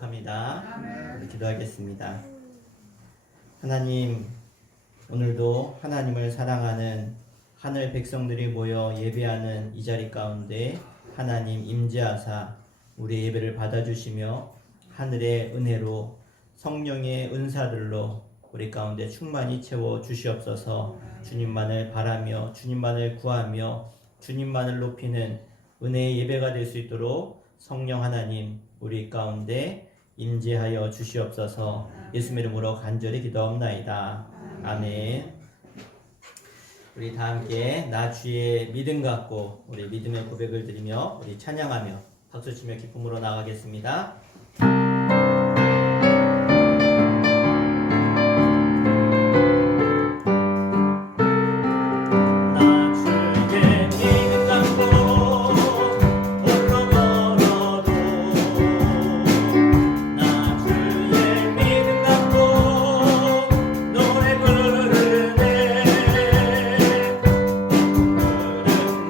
축복합니다. 우리 기도하겠습니다. 하나님, 오늘도 하나님을 사랑하는 하늘 백성들이 모여 예배하는 이 자리 가운데 하나님 임재하사 우리의 예배를 받아주시며 하늘의 은혜로 성령의 은사들로 우리 가운데 충만히 채워 주시옵소서. 주님만을 바라며 주님만을 구하며 주님만을 높이는 은혜의 예배가 될 수 있도록 성령 하나님 우리 가운데 임재하여 주시옵소서. 예수님 이름으로 간절히 기도합나이다. 아멘. 우리 다 함께 나 주의 믿음 갖고 우리 믿음의 고백을 드리며 우리 찬양하며 박수치며 기쁨으로 나가겠습니다.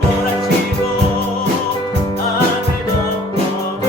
몰아치고 하늘 덮어도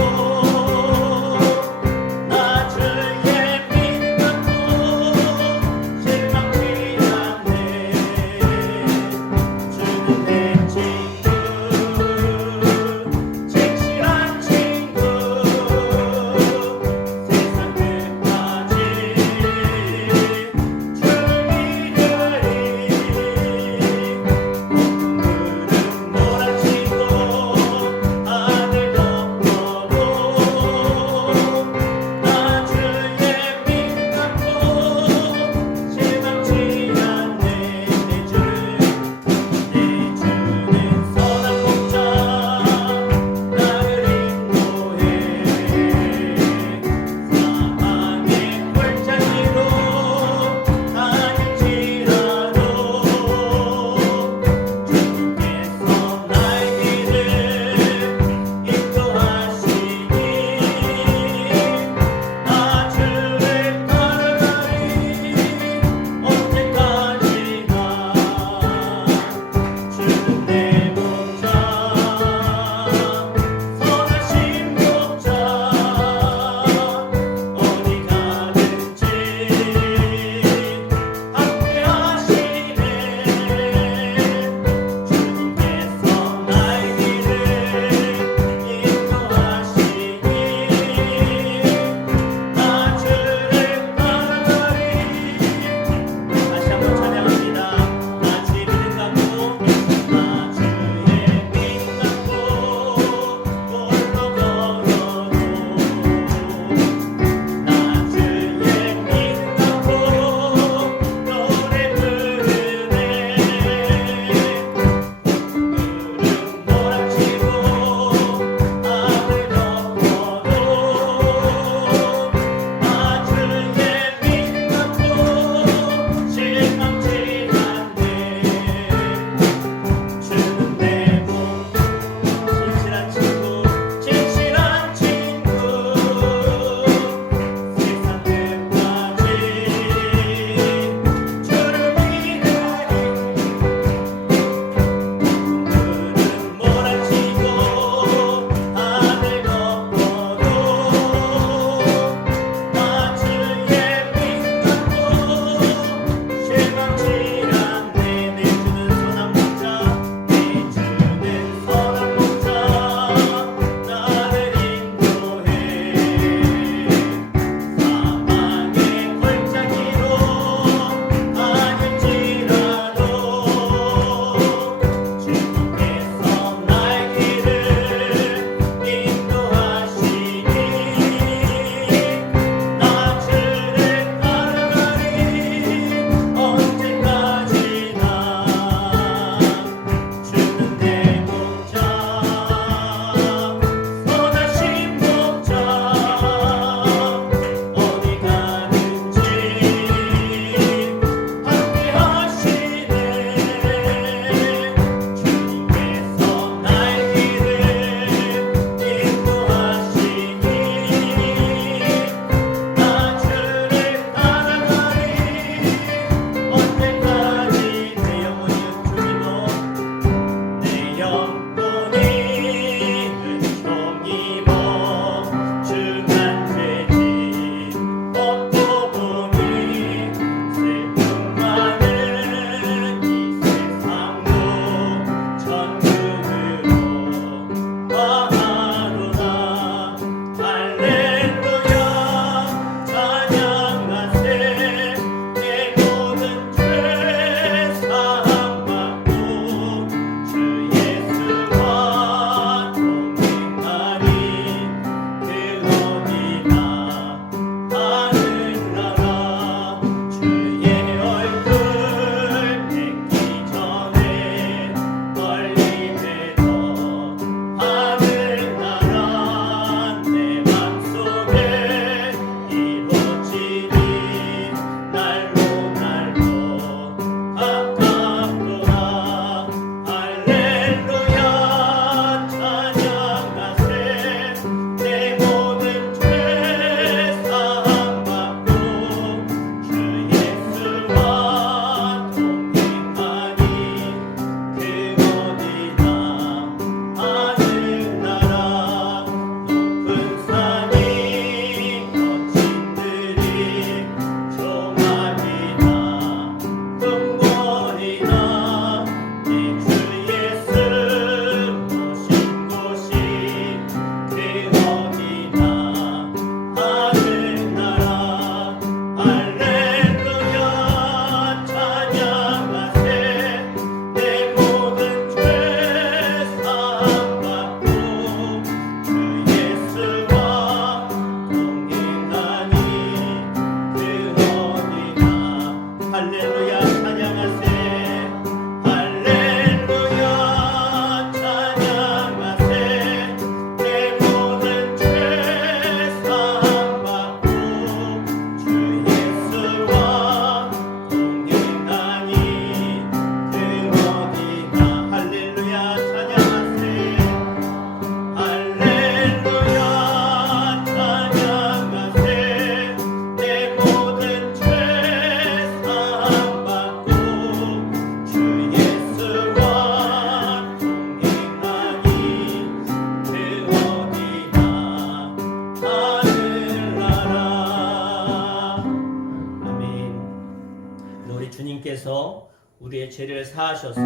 우리의 죄를 사하셔서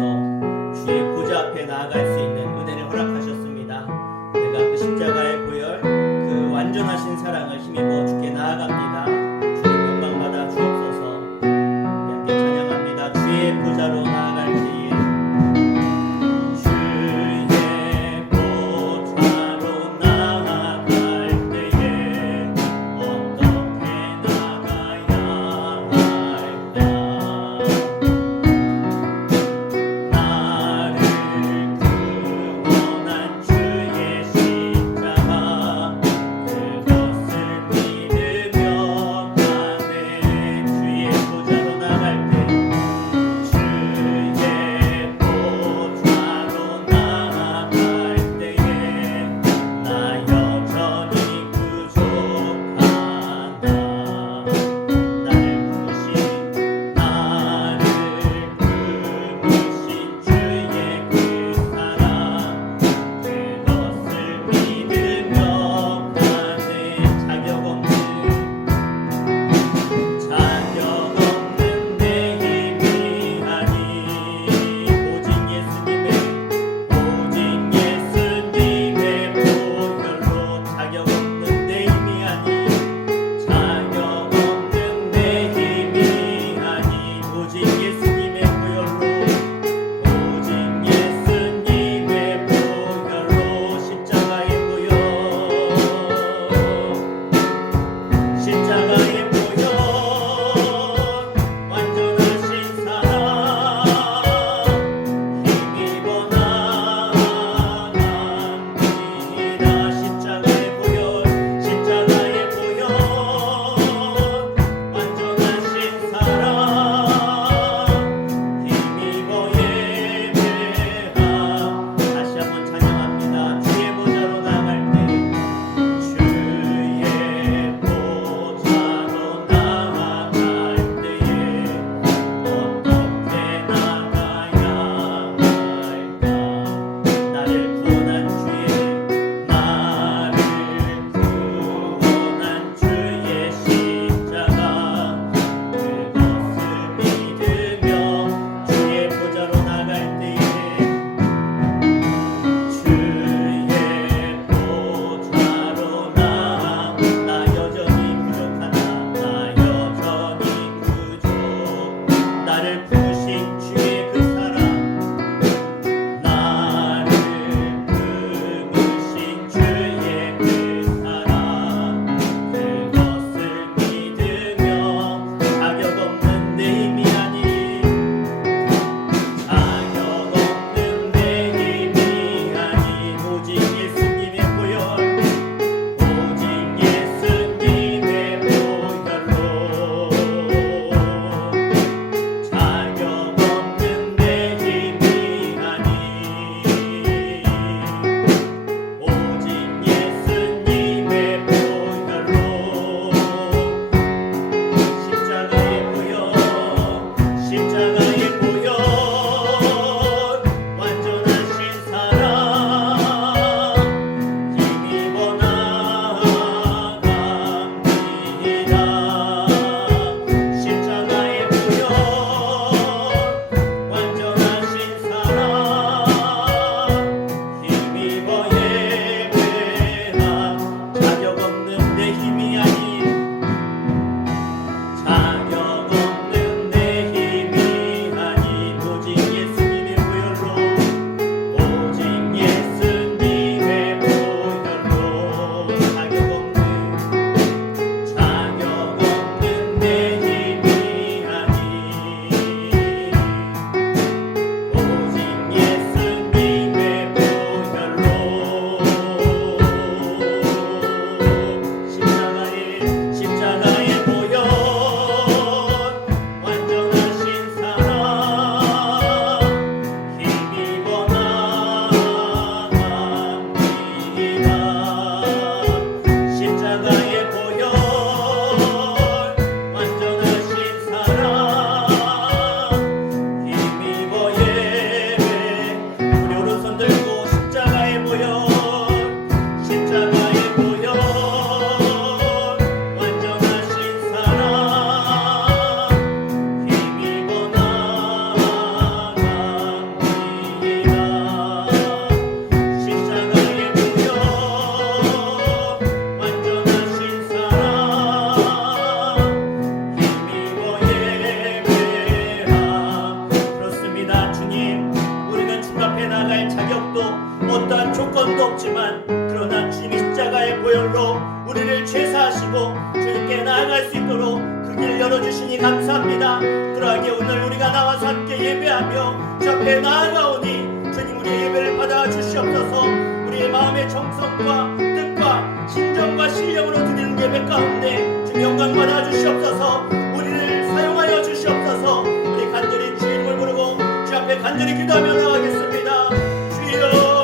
주의 보좌 앞에 나아갈 수 있는 은혜를 허락하셨습니다. 내가 그 십자가의 보혈, 그 완전하신 사랑을 힘입어 주께 나아갑니다. 주님 영광받아 주옵소서. 함께 찬양합니다. 주의 보좌로 나아갈 때에 나를 어떠한 조건도 없지만 그러나 주님이 십자가의 보혈로 우리를 죄사하시고 주님께 나아갈 수 있도록 그 길 열어주시니 감사합니다. 그러하게 오늘 우리가 나와서 함께 예배하며 주 앞에 나아가오니 주님 우리의 예배를 받아 주시옵소서. 우리의 마음의 정성과 뜻과 신정과 신령으로 드리는 예배 가운데 주님 영광 받아 주시옵소서. 우리를 사용하여 주시옵소서. 우리 간절히 주의 이름을 부르고 주 앞에 간절히 기도하며 나가겠습니다. 주여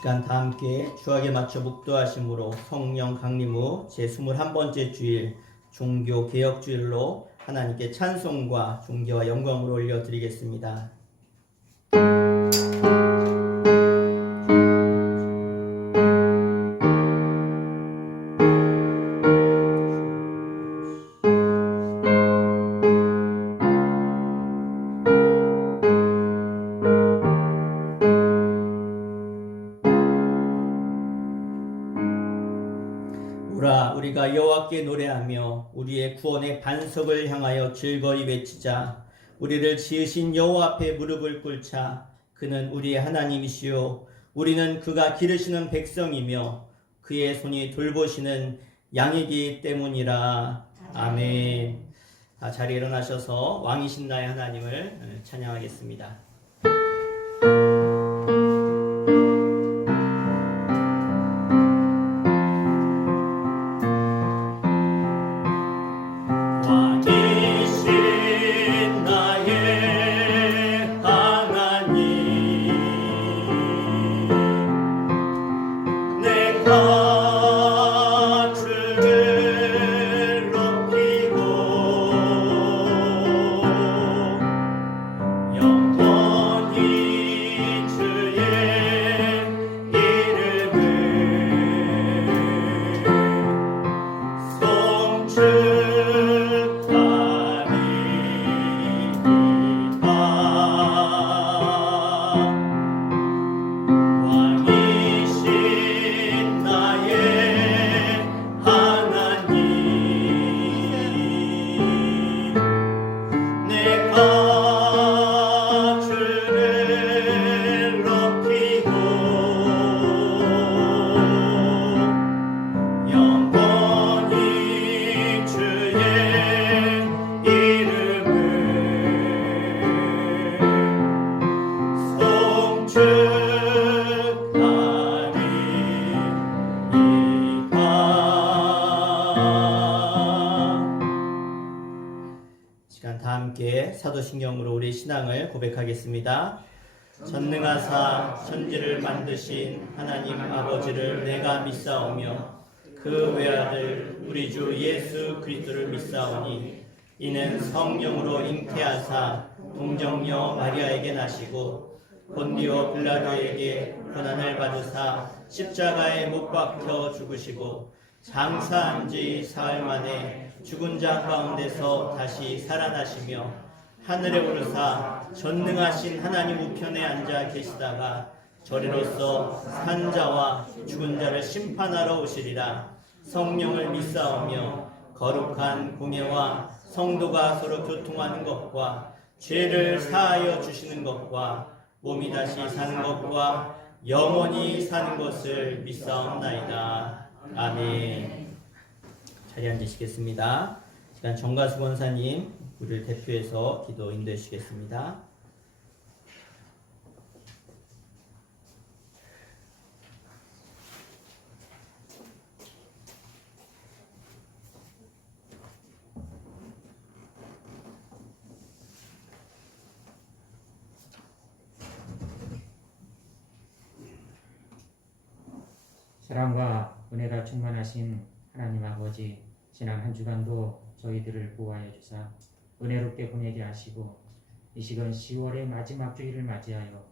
시간 다 함께 주악에 맞춰 묵도하심으로 성령 강림 후 제21번째 주일 종교개혁주일로 하나님께 찬송과 존귀와 영광을 올려드리겠습니다. 우리가 여호와께 노래하며 우리의 구원의 반석을 향하여 즐거이 외치자. 우리를 지으신 여호와 앞에 무릎을 꿇자. 그는 우리의 하나님이시요 우리는 그가 기르시는 백성이며 그의 손이 돌보시는 양이기 때문이라. 아멘. 자리에 일어나셔서 왕이신 나의 하나님을 찬양하겠습니다. 사도신경으로 우리 신앙을 고백하겠습니다. 전능하사 천지를 만드신 하나님 아버지를 내가 믿사오며 그 외아들 우리 주 예수 그리스도를 믿사오니 이는 성령으로 잉태하사 동정녀 마리아에게 나시고 본디오 빌라도에게 고난을 받으사 십자가에 못 박혀 죽으시고 장사한 지 사흘 만에 죽은 자 가운데서 다시 살아나시며 하늘에 오르사 전능하신 하나님 우편에 앉아 계시다가 저리로서 산 자와 죽은 자를 심판하러 오시리라. 성령을 믿사오며 거룩한 공예와 성도가 서로 교통하는 것과 죄를 사하여 주시는 것과 몸이 다시 사는 것과 영원히 사는 것을 믿사옵나이다. 아멘. 자리에 앉으시겠습니다. 시간 정가수 권사님 우리를 대표해서 기도 인도해 주시겠습니다. 사랑과 은혜가 충만하신 하나님 아버지, 지난 한 주간도 저희들을 보호하여 주사 은혜롭게 보내게 하시고 이 시간 10월의 마지막 주일을 맞이하여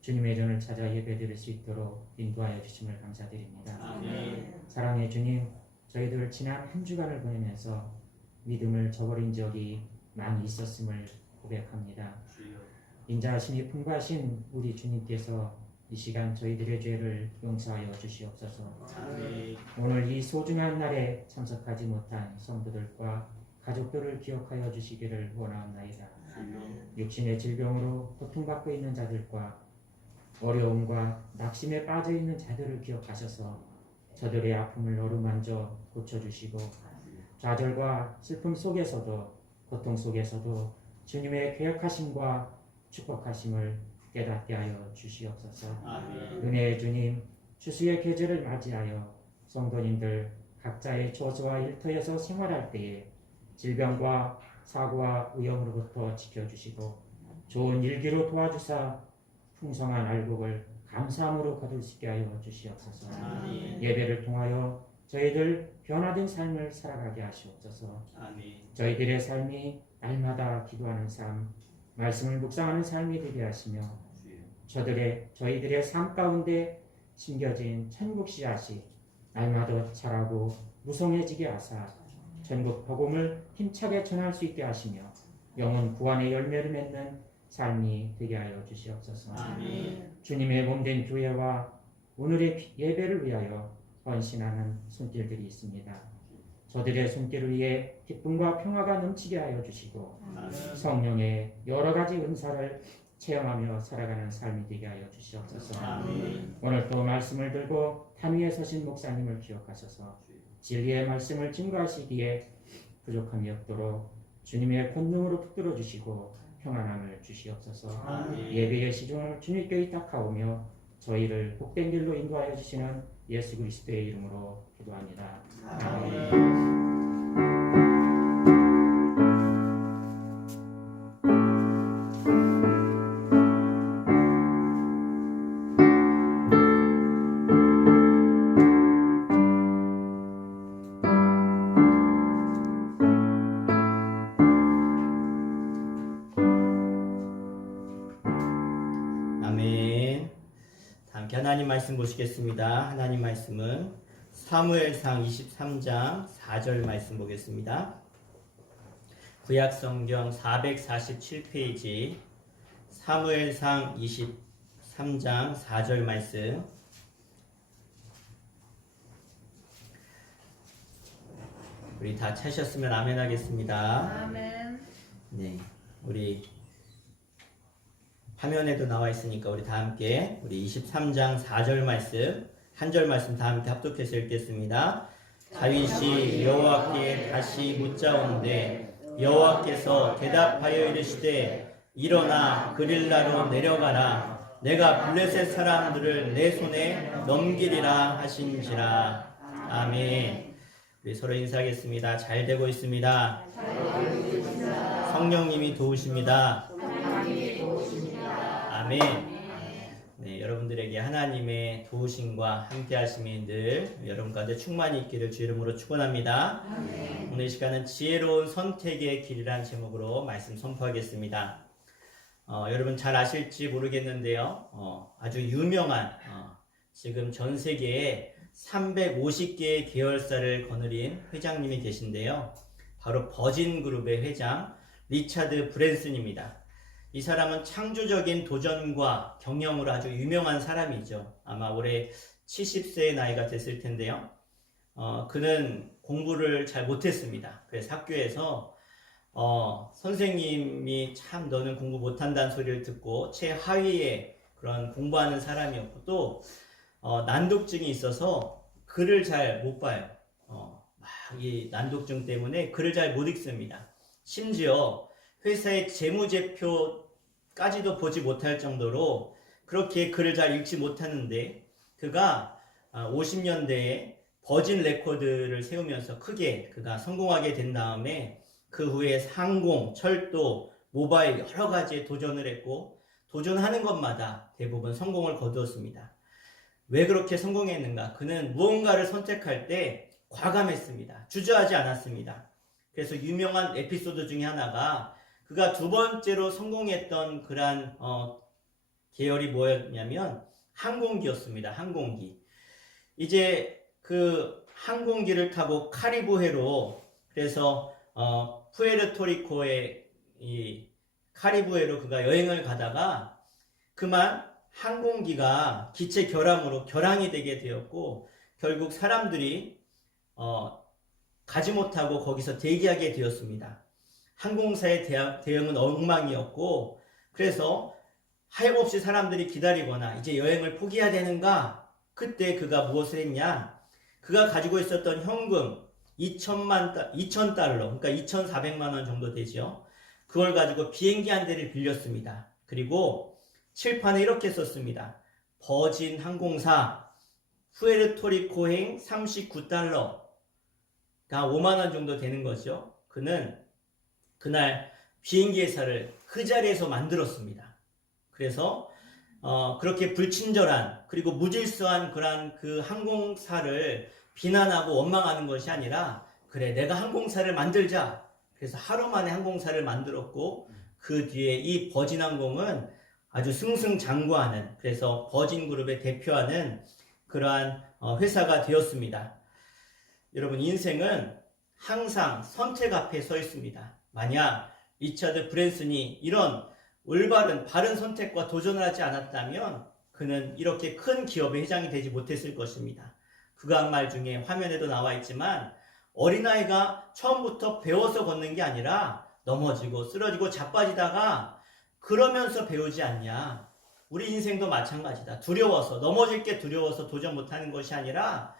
주님의 전을 찾아 예배드릴 수 있도록 인도하여 주심을 감사드립니다. 아멘. 사랑의 주님, 저희들 지난 한 주간을 보내면서 믿음을 저버린 적이 많이 있었음을 고백합니다. 인자하심이 풍부하신 우리 주님께서 이 시간 저희들의 죄를 용서하여 주시옵소서. 아멘. 오늘 이 소중한 날에 참석하지 못한 성도들과 가족들을 기억하여 주시기를 원하옵나이다. 육신의 질병으로 고통받고 있는 자들과 어려움과 낙심에 빠져 있는 자들을 기억하셔서 저들의 아픔을 어루만져 고쳐주시고 좌절과 슬픔 속에서도 고통 속에서도 주님의 계획하심과 축복하심을 깨닫게 하여 주시옵소서. 아멘. 은혜의 주님, 추수의 계절을 맞이하여 성도님들 각자의 처소와 일터에서 생활할 때에 질병과 사고와 위험으로부터 지켜주시고 좋은 일기로 도와주사 풍성한 알곡을 감사함으로 거둘 수 있게 하여 주시옵소서. 아멘. 예배를 통하여 저희들 변화된 삶을 살아가게 하시옵소서. 아멘. 저희들의 삶이 날마다 기도하는 삶, 말씀을 묵상하는 삶이 되게 하시며 저희들의 삶 가운데 심겨진 천국 씨앗이 날마다 자라고 무성해지게 하사 전국 복음을 힘차게 전할 수 있게 하시며 영혼 구원의 열매를 맺는 삶이 되게 하여 주시옵소서. 아멘. 주님의 몸된 교회와 오늘의 예배를 위하여 헌신하는 손길들이 있습니다. 저들의 손길을 위해 기쁨과 평화가 넘치게 하여 주시고 아멘. 성령의 여러 가지 은사를 체험하며 살아가는 삶이 되게 하여 주시옵소서. 아멘. 오늘 또 말씀을 들고 단 위에 서신 목사님을 기억하셔서 진리의 말씀을 증거하시기에 부족함이 없도록 주님의 권능으로 붙들어 주시고 평안함을 주시옵소서. 아멘. 예배의 시종을 주님께 의탁하오며 저희를 복된 길로 인도하여 주시는 예수 그리스도의 이름으로 기도합니다. 아멘. 아멘. 다 함께 하나님 말씀 보시겠습니다. 하나님 말씀은 사무엘상 23장 4절 말씀 보겠습니다. 구약성경 447페이지 사무엘상 23장 4절 말씀. 우리 다 찾으셨으면 아멘 하겠습니다. 아멘. 네, 우리 화면에도 나와 있으니까 우리 다 함께 우리 23장 4절 말씀 한 절 말씀 다 함께 합독해서 읽겠습니다. 다윗이 여호와께 다시 묻자온데 여호와께서 대답하여 이르시되 일어나 그릴라로 내려가라 내가 블레셋 사람들을 내 손에 넘기리라 하신지라. 아멘. 우리 서로 인사하겠습니다. 잘 되고 있습니다. 성령님이 도우십니다. 아멘. 네, 여러분들에게 하나님의 도우심과 함께하심이 늘 여러분 가운데 충만히 있기를 주 이름으로 축원합니다. 오늘 이 시간은 지혜로운 선택의 길이라는 제목으로 말씀 선포하겠습니다. 여러분 잘 아실지 모르겠는데요. 아주 유명한 지금 전 세계에 350개의 계열사를 거느린 회장님이 계신데요. 바로 버진그룹의 회장 리차드 브랜슨입니다. 이 사람은 창조적인 도전과 경영으로 아주 유명한 사람이죠. 아마 올해 70세의 나이가 됐을 텐데요. 그는 공부를 잘 못했습니다. 그래서 학교에서 선생님이 참 너는 공부 못한다는 소리를 듣고 최하위의 그런 공부하는 사람이었고 또 난독증이 있어서 글을 잘 못 봐요. 이 난독증 때문에 글을 잘 못 읽습니다. 심지어 회사의 재무제표까지도 보지 못할 정도로 그렇게 글을 잘 읽지 못하는데 그가 50년대에 버진 레코드를 세우면서 크게 그가 성공하게 된 다음에 그 후에 항공, 철도, 모바일 여러 가지에 도전을 했고 도전하는 것마다 대부분 성공을 거두었습니다. 왜 그렇게 성공했는가? 그는 무언가를 선택할 때 과감했습니다. 주저하지 않았습니다. 그래서 유명한 에피소드 중에 하나가 그가 두 번째로 성공했던 그러한 계열이 뭐였냐면 항공기였습니다. 항공기. 이제 그 항공기를 타고 카리브해로 그래서 푸에르토리코의 이 카리브해로 그가 여행을 가다가 그만 항공기가 기체 결함으로 결항이 되게 되었고 결국 사람들이 가지 못하고 거기서 대기하게 되었습니다. 항공사의 대응은 엉망이었고 그래서 하염없이 사람들이 기다리거나 이제 여행을 포기해야 되는가? 그때 그가 무엇을 했냐? 그가 가지고 있었던 현금 2,000달러, 그러니까 2,400만 원 정도 되죠. 그걸 가지고 비행기 한 대를 빌렸습니다. 그리고 칠판에 이렇게 썼습니다. 버진 항공사 푸에르토리코행 39달러가 5만 원 정도 되는 거죠. 그는 그날 비행기 회사를 그 자리에서 만들었습니다. 그래서 그렇게 불친절한 그리고 무질서한 그런 그 항공사를 비난하고 원망하는 것이 아니라 그래 내가 항공사를 만들자. 그래서 하루 만에 항공사를 만들었고 그 뒤에 이 버진항공은 아주 승승장구하는 그래서 버진그룹의 대표하는 그러한 회사가 되었습니다. 여러분 인생은 항상 선택 앞에 서 있습니다. 만약 리차드 브랜슨이 이런 올바른 바른 선택과 도전을 하지 않았다면 그는 이렇게 큰 기업의 회장이 되지 못했을 것입니다. 그가 한 말 중에 화면에도 나와 있지만 어린아이가 처음부터 배워서 걷는 게 아니라 넘어지고 쓰러지고 자빠지다가 그러면서 배우지 않냐. 우리 인생도 마찬가지다. 두려워서 넘어질 게 두려워서 도전 못하는 것이 아니라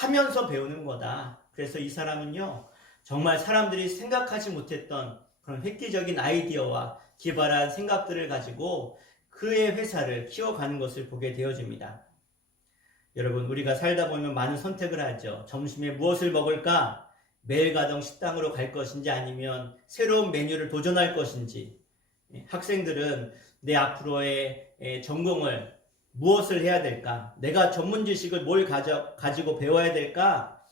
하면서 배우는 거다. 그래서 이 사람은요 정말 사람들이 생각하지 못했던 그런 획기적인 아이디어와 기발한 생각들을 가지고 그의 회사를 키워가는 것을 보게 되어집니다. 여러분 우리가 살다 보면 많은 선택을 하죠. 점심에 무엇을 먹을까? 매일 가던 식당으로 갈 것인지 아니면 새로운 메뉴를 도전할 것인지 학생들은 내 앞으로의 전공을 무엇을 해야 될까? 내가 전문 지식을 뭘 가지고 배워야 될까?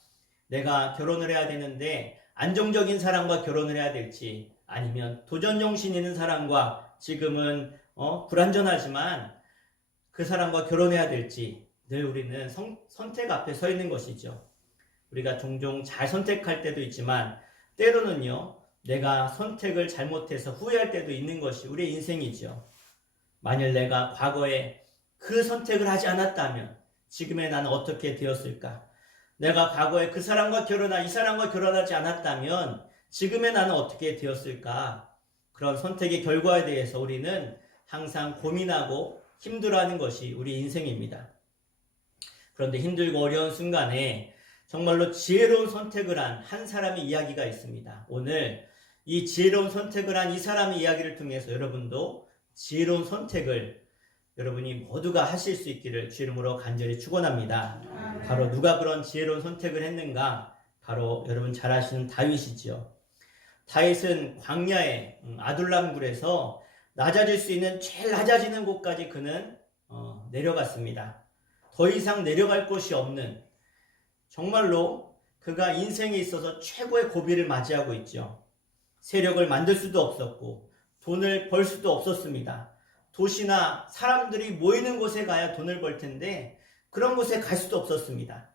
내가 결혼을 해야 되는데 안정적인 사람과 결혼을 해야 될지 아니면 도전 정신 있는 사람과 지금은 불안전하지만 그 사람과 결혼해야 될지 늘 우리는 선택 앞에 서 있는 것이죠. 우리가 종종 잘 선택할 때도 있지만 때로는요 내가 선택을 잘못해서 후회할 때도 있는 것이 우리의 인생이죠. 만일 내가 과거에 그 선택을 하지 않았다면 지금의 나는 어떻게 되었을까? 내가 과거에 그 사람과 이 사람과 결혼하지 않았다면 지금의 나는 어떻게 되었을까? 그런 선택의 결과에 대해서 우리는 항상 고민하고 힘들어하는 것이 우리 인생입니다. 그런데 힘들고 어려운 순간에 정말로 지혜로운 선택을 한 한 사람의 이야기가 있습니다. 오늘 이 지혜로운 선택을 한 이 사람의 이야기를 통해서 여러분도 지혜로운 선택을 여러분이 모두가 하실 수 있기를 주 이름으로 간절히 축원합니다. 바로 누가 그런 지혜로운 선택을 했는가? 바로 여러분 잘 아시는 다윗이죠. 다윗은 광야의 아둘람굴에서 낮아질 수 있는 제일 낮아지는 곳까지 그는 내려갔습니다. 더 이상 내려갈 곳이 없는 정말로 그가 인생에 있어서 최고의 고비를 맞이하고 있죠. 세력을 만들 수도 없었고 돈을 벌 수도 없었습니다. 도시나 사람들이 모이는 곳에 가야 돈을 벌 텐데 그런 곳에 갈 수도 없었습니다.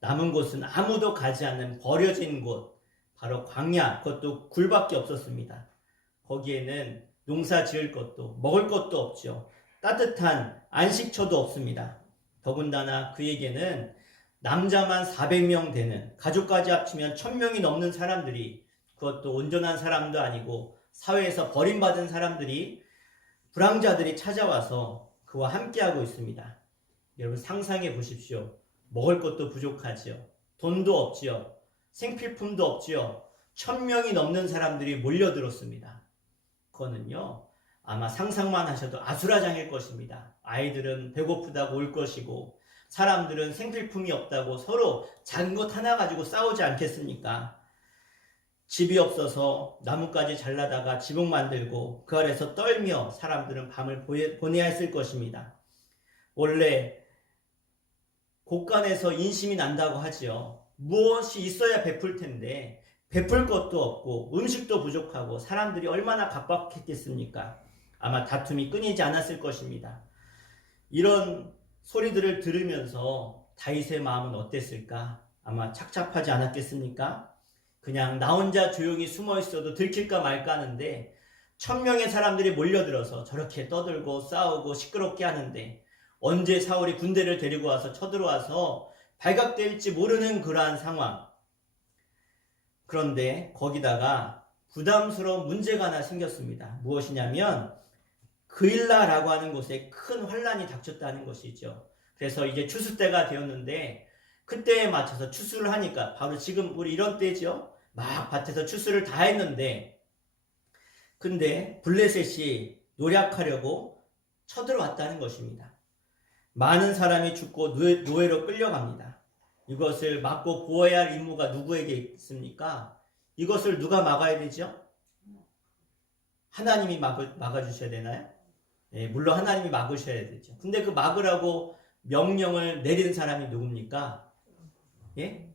남은 곳은 아무도 가지 않는 버려진 곳, 바로 광야, 그것도 굴밖에 없었습니다. 거기에는 농사 지을 것도 먹을 것도 없죠. 따뜻한 안식처도 없습니다. 더군다나 그에게는 남자만 400명 되는, 가족까지 합치면 1000명이 넘는 사람들이, 그것도 온전한 사람도 아니고 사회에서 버림받은 사람들이, 불황자들이 찾아와서 그와 함께하고 있습니다. 여러분 상상해 보십시오. 먹을 것도 부족하지요. 돈도 없지요. 생필품도 없지요. 1000명이 넘는 사람들이 몰려들었습니다. 그거는요, 아마 상상만 하셔도 아수라장일 것입니다. 아이들은 배고프다고 울 것이고, 사람들은 생필품이 없다고 서로 작은 것 하나 가지고 싸우지 않겠습니까? 집이 없어서 나뭇가지 잘라다가 지붕 만들고 그 아래서 떨며 사람들은 밤을 보내야 했을 것입니다. 원래 곳간에서 인심이 난다고 하지요. 무엇이 있어야 베풀 텐데 베풀 것도 없고 음식도 부족하고 사람들이 얼마나 각박했겠습니까? 아마 다툼이 끊이지 않았을 것입니다. 이런 소리들을 들으면서 다윗의 마음은 어땠을까? 아마 착잡하지 않았겠습니까? 그냥 나 혼자 조용히 숨어 있어도 들킬까 말까 하는데 1000명의 사람들이 몰려들어서 저렇게 떠들고 싸우고 시끄럽게 하는데 언제 사울이 군대를 데리고 와서 쳐들어와서 발각될지 모르는 그러한 상황. 그런데 거기다가 부담스러운 문제가 하나 생겼습니다. 무엇이냐면 그일라라고 하는 곳에 큰 환란이 닥쳤다는 것이죠. 그래서 이제 추수 때가 되었는데 그때에 맞춰서 추수를 하니까 바로 지금 우리 이런 때죠. 막 밭에서 추수를 다 했는데 근데 블레셋이 노략하려고 쳐들어왔다는 것입니다. 많은 사람이 죽고 노예로 끌려갑니다. 이것을 막고 보호해야 할 임무가 누구에게 있습니까? 이것을 누가 막아야 되죠? 하나님이 막아주셔야 되나요? 네, 물론 하나님이 막으셔야 되죠. 근데 그 막으라고 명령을 내린 사람이 누굽니까? 예?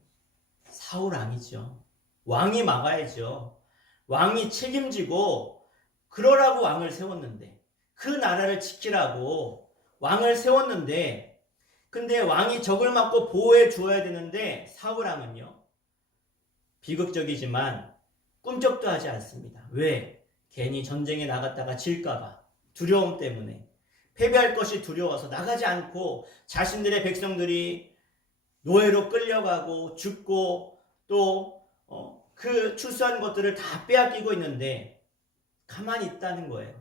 사울 왕이죠. 왕이 막아야죠. 왕이 책임지고 그러라고 왕을 세웠는데 그 나라를 지키라고 왕을 세웠는데 근데 왕이 적을 막고 보호해 주어야 되는데 사울 왕은요. 비극적이지만 꿈쩍도 하지 않습니다. 왜? 괜히 전쟁에 나갔다가 질까봐 두려움 때문에 패배할 것이 두려워서 나가지 않고 자신들의 백성들이 노예로 끌려가고 죽고 또 그 추수한 것들을 다 빼앗기고 있는데 가만히 있다는 거예요.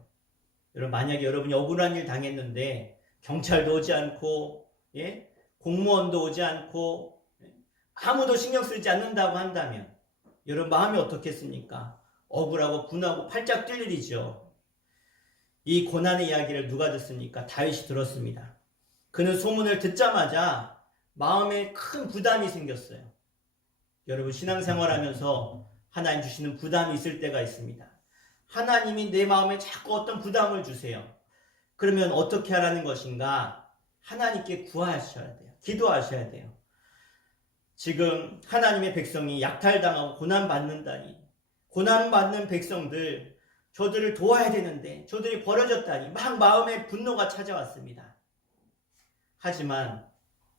여러분 만약에 여러분이 억울한 일 당했는데 경찰도 오지 않고 예? 공무원도 오지 않고 아무도 신경 쓰지 않는다고 한다면 여러분 마음이 어떻겠습니까? 억울하고 분하고 팔짝 뛸 일이죠. 이 고난의 이야기를 누가 듣습니까? 다윗이 들었습니다. 그는 소문을 듣자마자 마음에 큰 부담이 생겼어요. 여러분 신앙생활하면서 하나님 주시는 부담이 있을 때가 있습니다. 하나님이 내 마음에 자꾸 어떤 부담을 주세요. 그러면 어떻게 하라는 것인가? 하나님께 구하셔야 돼요. 기도하셔야 돼요. 지금 하나님의 백성이 약탈당하고 고난받는다니 고난받는 백성들 저들을 도와야 되는데 저들이 버려졌다니 막 마음에 분노가 찾아왔습니다. 하지만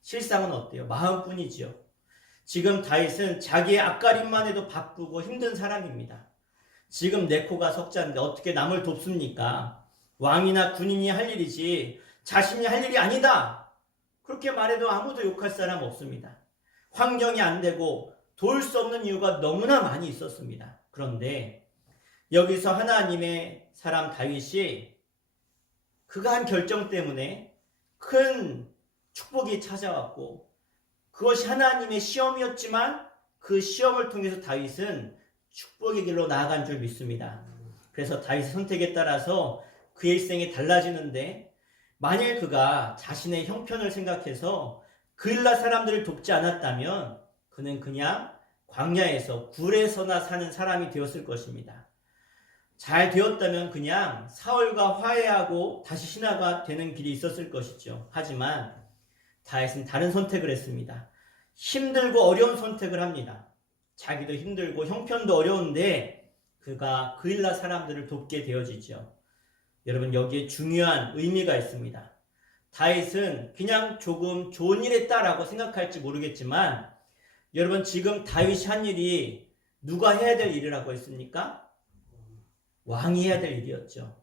실상은 어때요? 마음뿐이지요. 지금 다윗은 자기의 앞가림만 해도 바쁘고 힘든 사람입니다. 지금 내 코가 석자인데 어떻게 남을 돕습니까? 왕이나 군인이 할 일이지 자신이 할 일이 아니다. 그렇게 말해도 아무도 욕할 사람 없습니다. 환경이 안 되고 도울 수 없는 이유가 너무나 많이 있었습니다. 그런데 여기서 하나님의 사람 다윗이 그가 한 결정 때문에 큰 축복이 찾아왔고 그것이 하나님의 시험이었지만 그 시험을 통해서 다윗은 축복의 길로 나아간 줄 믿습니다. 그래서 다윗의 선택에 따라서 그의 일생이 달라지는데 만일 그가 자신의 형편을 생각해서 그일라 사람들을 돕지 않았다면 그는 그냥 광야에서 굴에서나 사는 사람이 되었을 것입니다. 잘 되었다면 그냥 사울과 화해하고 다시 신하가 되는 길이 있었을 것이죠. 하지만 다윗은 다른 선택을 했습니다. 힘들고 어려운 선택을 합니다. 자기도 힘들고 형편도 어려운데 그가 그일라 사람들을 돕게 되어지죠. 여러분 여기에 중요한 의미가 있습니다. 다윗은 그냥 조금 좋은 일 했다라고 생각할지 모르겠지만 여러분 지금 다윗이 한 일이 누가 해야 될 일이라고 했습니까? 왕이 해야 될 일이었죠.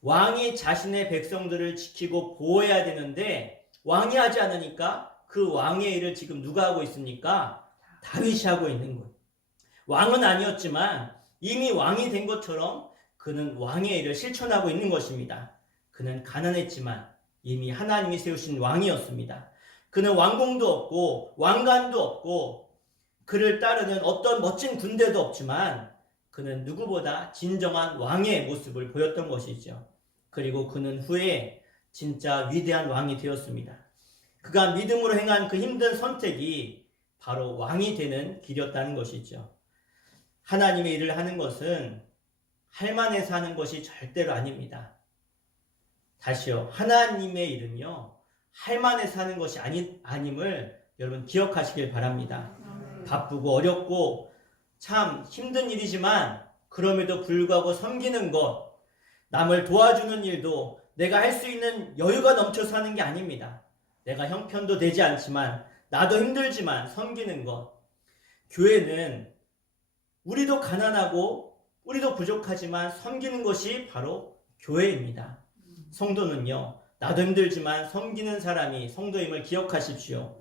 왕이 자신의 백성들을 지키고 보호해야 되는데 왕이 하지 않으니까 그 왕의 일을 지금 누가 하고 있습니까? 다윗이 하고 있는 거예요. 왕은 아니었지만 이미 왕이 된 것처럼 그는 왕의 일을 실천하고 있는 것입니다. 그는 가난했지만 이미 하나님이 세우신 왕이었습니다. 그는 왕궁도 없고 왕관도 없고 그를 따르는 어떤 멋진 군대도 없지만 그는 누구보다 진정한 왕의 모습을 보였던 것이죠. 그리고 그는 후에 진짜 위대한 왕이 되었습니다. 그가 믿음으로 행한 그 힘든 선택이 바로 왕이 되는 길이었다는 것이죠. 하나님의 일을 하는 것은 할만해서 하는 것이 절대로 아닙니다. 다시요. 하나님의 일은요. 할만해서 하는 것이 아님을 여러분 기억하시길 바랍니다. 바쁘고 어렵고 참 힘든 일이지만 그럼에도 불구하고 섬기는 것, 남을 도와주는 일도 내가 할 수 있는 여유가 넘쳐서 하는 게 아닙니다. 내가 형편도 되지 않지만 나도 힘들지만 섬기는 것. 교회는 우리도 가난하고 우리도 부족하지만 섬기는 것이 바로 교회입니다. 성도는요. 나도 힘들지만 섬기는 사람이 성도임을 기억하십시오.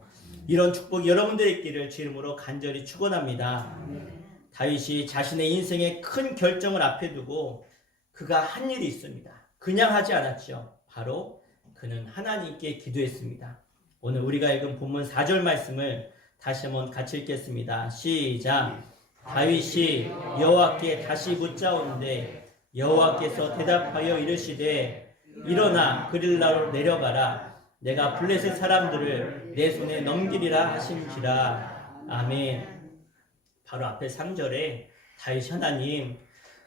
이런 축복이 여러분들의 있기를 주 이름으로 간절히 축원합니다. 다윗이 자신의 인생의 큰 결정을 앞에 두고 그가 한 일이 있습니다. 그냥 하지 않았죠. 바로 그는 하나님께 기도했습니다. 오늘 우리가 읽은 본문 4절 말씀을 다시 한번 같이 읽겠습니다. 시작. 다윗이 여호와께 다시 묻자온데 여호와께서 대답하여 이르시되 일어나 그릴라로 내려가라. 내가 블레셋 사람들을 내 손에 넘기리라 하신지라. 아멘. 바로 앞에 3절에 다윗이 하나님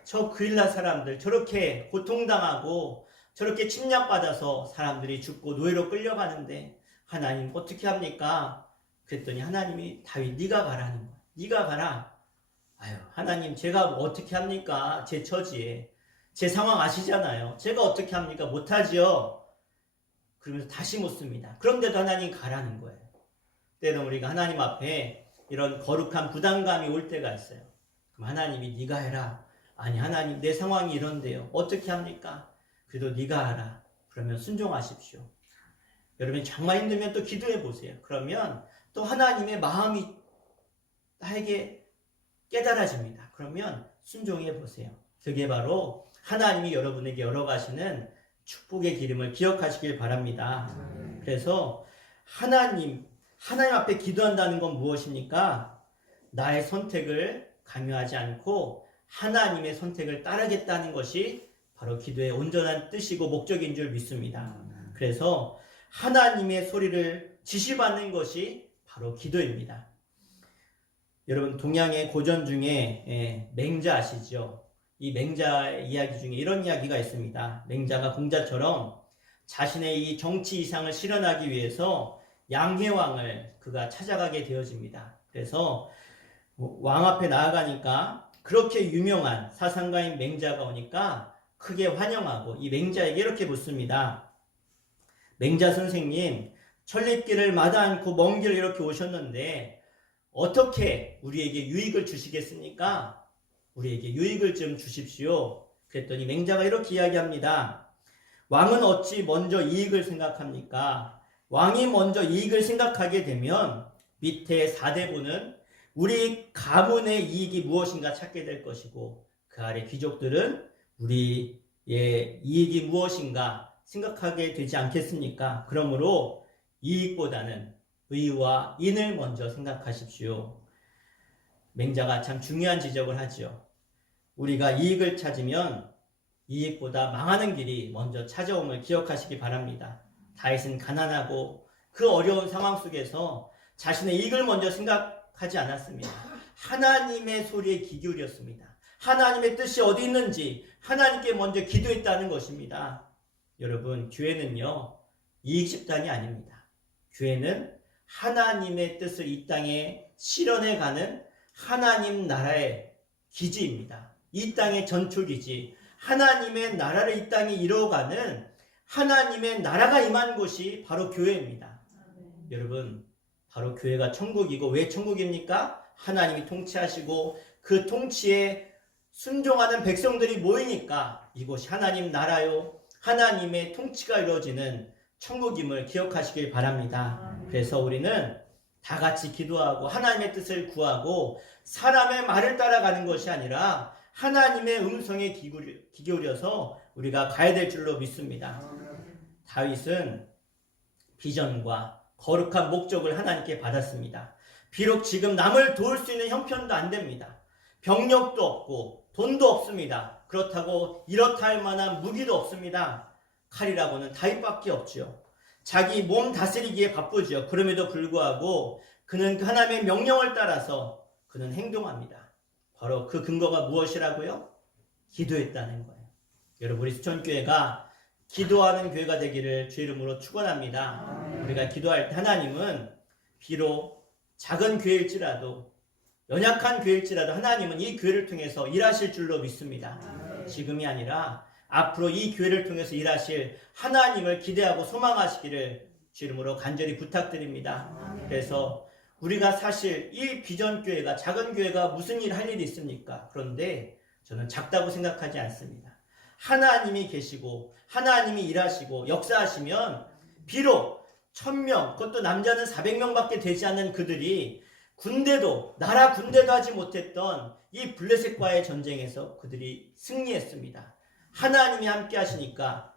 저 그릴라 사람들 저렇게 고통당하고 저렇게 침략받아서 사람들이 죽고 노예로 끌려가는데 하나님 어떻게 합니까? 그랬더니 하나님이 다윗 네가 가라는 거야. 네가 가라. 아유 하나님 제가 어떻게 합니까? 제 처지에 제 상황 아시잖아요. 제가 어떻게 합니까? 못하지요. 그러면서 다시 묻습니다. 그런데도 하나님 가라는 거예요. 때는 우리가 하나님 앞에 이런 거룩한 부담감이 올 때가 있어요. 그럼 하나님이 네가 해라. 아니 하나님 내 상황이 이런데요. 어떻게 합니까? 그래도 네가 하라. 그러면 순종하십시오. 여러분 정말 힘들면 또 기도해 보세요. 그러면 또 하나님의 마음이 나에게 깨달아집니다. 그러면 순종해 보세요. 그게 바로 하나님이 여러분에게 열어가시는 축복의 기름을 기억하시길 바랍니다. 그래서 하나님 앞에 기도한다는 건 무엇입니까? 나의 선택을 강요하지 않고 하나님의 선택을 따르겠다는 것이 바로 기도의 온전한 뜻이고 목적인 줄 믿습니다. 그래서 하나님의 소리를 지시받는 것이 바로 기도입니다. 여러분 동양의 고전 중에 맹자 아시죠? 이 맹자의 이야기 중에 이런 이야기가 있습니다. 맹자가 공자처럼 자신의 이 정치 이상을 실현하기 위해서 양해왕을 그가 찾아가게 되어집니다. 그래서 왕 앞에 나아가니까 그렇게 유명한 사상가인 맹자가 오니까 크게 환영하고 이 맹자에게 이렇게 묻습니다. 맹자 선생님, 천리길을 마다 않고 먼 길을 이렇게 오셨는데 어떻게 우리에게 유익을 주시겠습니까? 우리에게 유익을 좀 주십시오. 그랬더니 맹자가 이렇게 이야기합니다. 왕은 어찌 먼저 이익을 생각합니까? 왕이 먼저 이익을 생각하게 되면 밑에 4대부는 우리 가문의 이익이 무엇인가 찾게 될 것이고 그 아래 귀족들은 우리의 이익이 무엇인가 생각하게 되지 않겠습니까? 그러므로 이익보다는 의와 인을 먼저 생각하십시오. 맹자가 참 중요한 지적을 하죠. 우리가 이익을 찾으면 이익보다 망하는 길이 먼저 찾아옴을 기억하시기 바랍니다. 다윗은 가난하고 그 어려운 상황 속에서 자신의 이익을 먼저 생각하지 않았습니다. 하나님의 소리에 귀 기울였습니다. 하나님의 뜻이 어디 있는지 하나님께 먼저 기도했다는 것입니다. 여러분, 교회는요, 이익 집단이 아닙니다. 교회는 하나님의 뜻을 이 땅에 실현해가는 하나님 나라의 기지입니다. 이 땅의 전초기지, 하나님의 나라를 이 땅에 이루어가는 하나님의 나라가 임한 곳이 바로 교회입니다. 여러분, 바로 교회가 천국이고 왜 천국입니까? 하나님이 통치하시고 그 통치에 순종하는 백성들이 모이니까 이곳이 하나님 나라요, 하나님의 통치가 이루어지는 천국임을 기억하시길 바랍니다. 그래서 우리는 다 같이 기도하고 하나님의 뜻을 구하고 사람의 말을 따라가는 것이 아니라 하나님의 음성에 귀 기울여서 우리가 가야 될 줄로 믿습니다. 다윗은 비전과 거룩한 목적을 하나님께 받았습니다. 비록 지금 남을 도울 수 있는 형편도 안 됩니다. 병력도 없고 돈도 없습니다. 그렇다고 이렇다 할 만한 무기도 없습니다. 칼이라고는 다윗밖에 없지요. 자기 몸 다스리기에 바쁘지요. 그럼에도 불구하고 그는 하나님의 명령을 따라서 그는 행동합니다. 바로 그 근거가 무엇이라고요? 기도했다는 거예요. 여러분, 우리 수천교회가 기도하는 교회가 되기를 주 이름으로 축원합니다. 우리가 기도할 때 하나님은 비록 작은 교회일지라도 연약한 교회일지라도 하나님은 이 교회를 통해서 일하실 줄로 믿습니다. 지금이 아니라 앞으로 이 교회를 통해서 일하실 하나님을 기대하고 소망하시기를 주 이름으로 간절히 부탁드립니다. 그래서 우리가 사실 이 비전교회가 작은 교회가 무슨 일 할 일이 있습니까? 그런데 저는 작다고 생각하지 않습니다. 하나님이 계시고 하나님이 일하시고 역사하시면 비록 1000명, 그것도 남자는 400명밖에 되지 않는 그들이 나라 군대도 하지 못했던 이 블레셋과의 전쟁에서 그들이 승리했습니다. 하나님이 함께 하시니까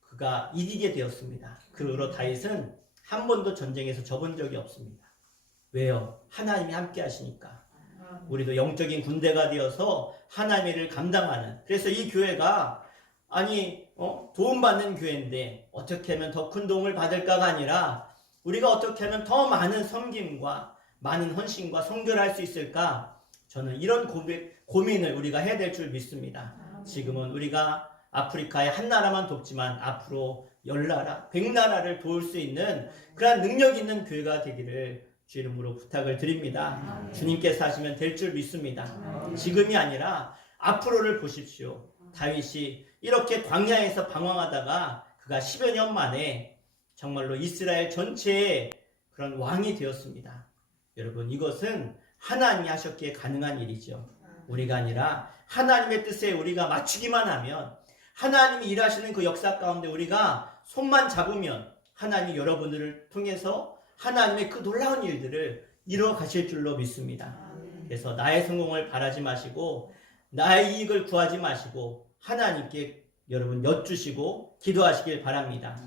그가 이기게 되었습니다. 그러므로 다윗은 한 번도 전쟁에서 져본 적이 없습니다. 왜요? 하나님이 함께 하시니까. 우리도 영적인 군대가 되어서 하나님의 일을 감당하는, 그래서 이 교회가 도움받는 교회인데 어떻게 하면 더 큰 도움을 받을까가 아니라 우리가 어떻게 하면 더 많은 섬김과 많은 헌신과 선교를 할 수 있을까? 저는 이런 고민을 우리가 해야 될 줄 믿습니다. 지금은 우리가 아프리카의 한 나라만 돕지만 앞으로 10나라, 100나라를 도울 수 있는 그러한 능력 있는 교회가 되기를 주 이름으로 부탁을 드립니다. 주님께서 하시면 될 줄 믿습니다. 지금이 아니라 앞으로를 보십시오. 다윗이 이렇게 광야에서 방황하다가 그가 10여 년 만에 정말로 이스라엘 전체의 그런 왕이 되었습니다. 여러분, 이것은 하나님이 하셨기에 가능한 일이죠. 우리가 아니라 하나님의 뜻에 우리가 맞추기만 하면, 하나님이 일하시는 그 역사 가운데 우리가 손만 잡으면 하나님이 여러분들을 통해서 하나님의 그 놀라운 일들을 이루어 가실 줄로 믿습니다. 그래서 나의 성공을 바라지 마시고 나의 이익을 구하지 마시고 하나님께 여러분 여쭈시고 기도하시길 바랍니다.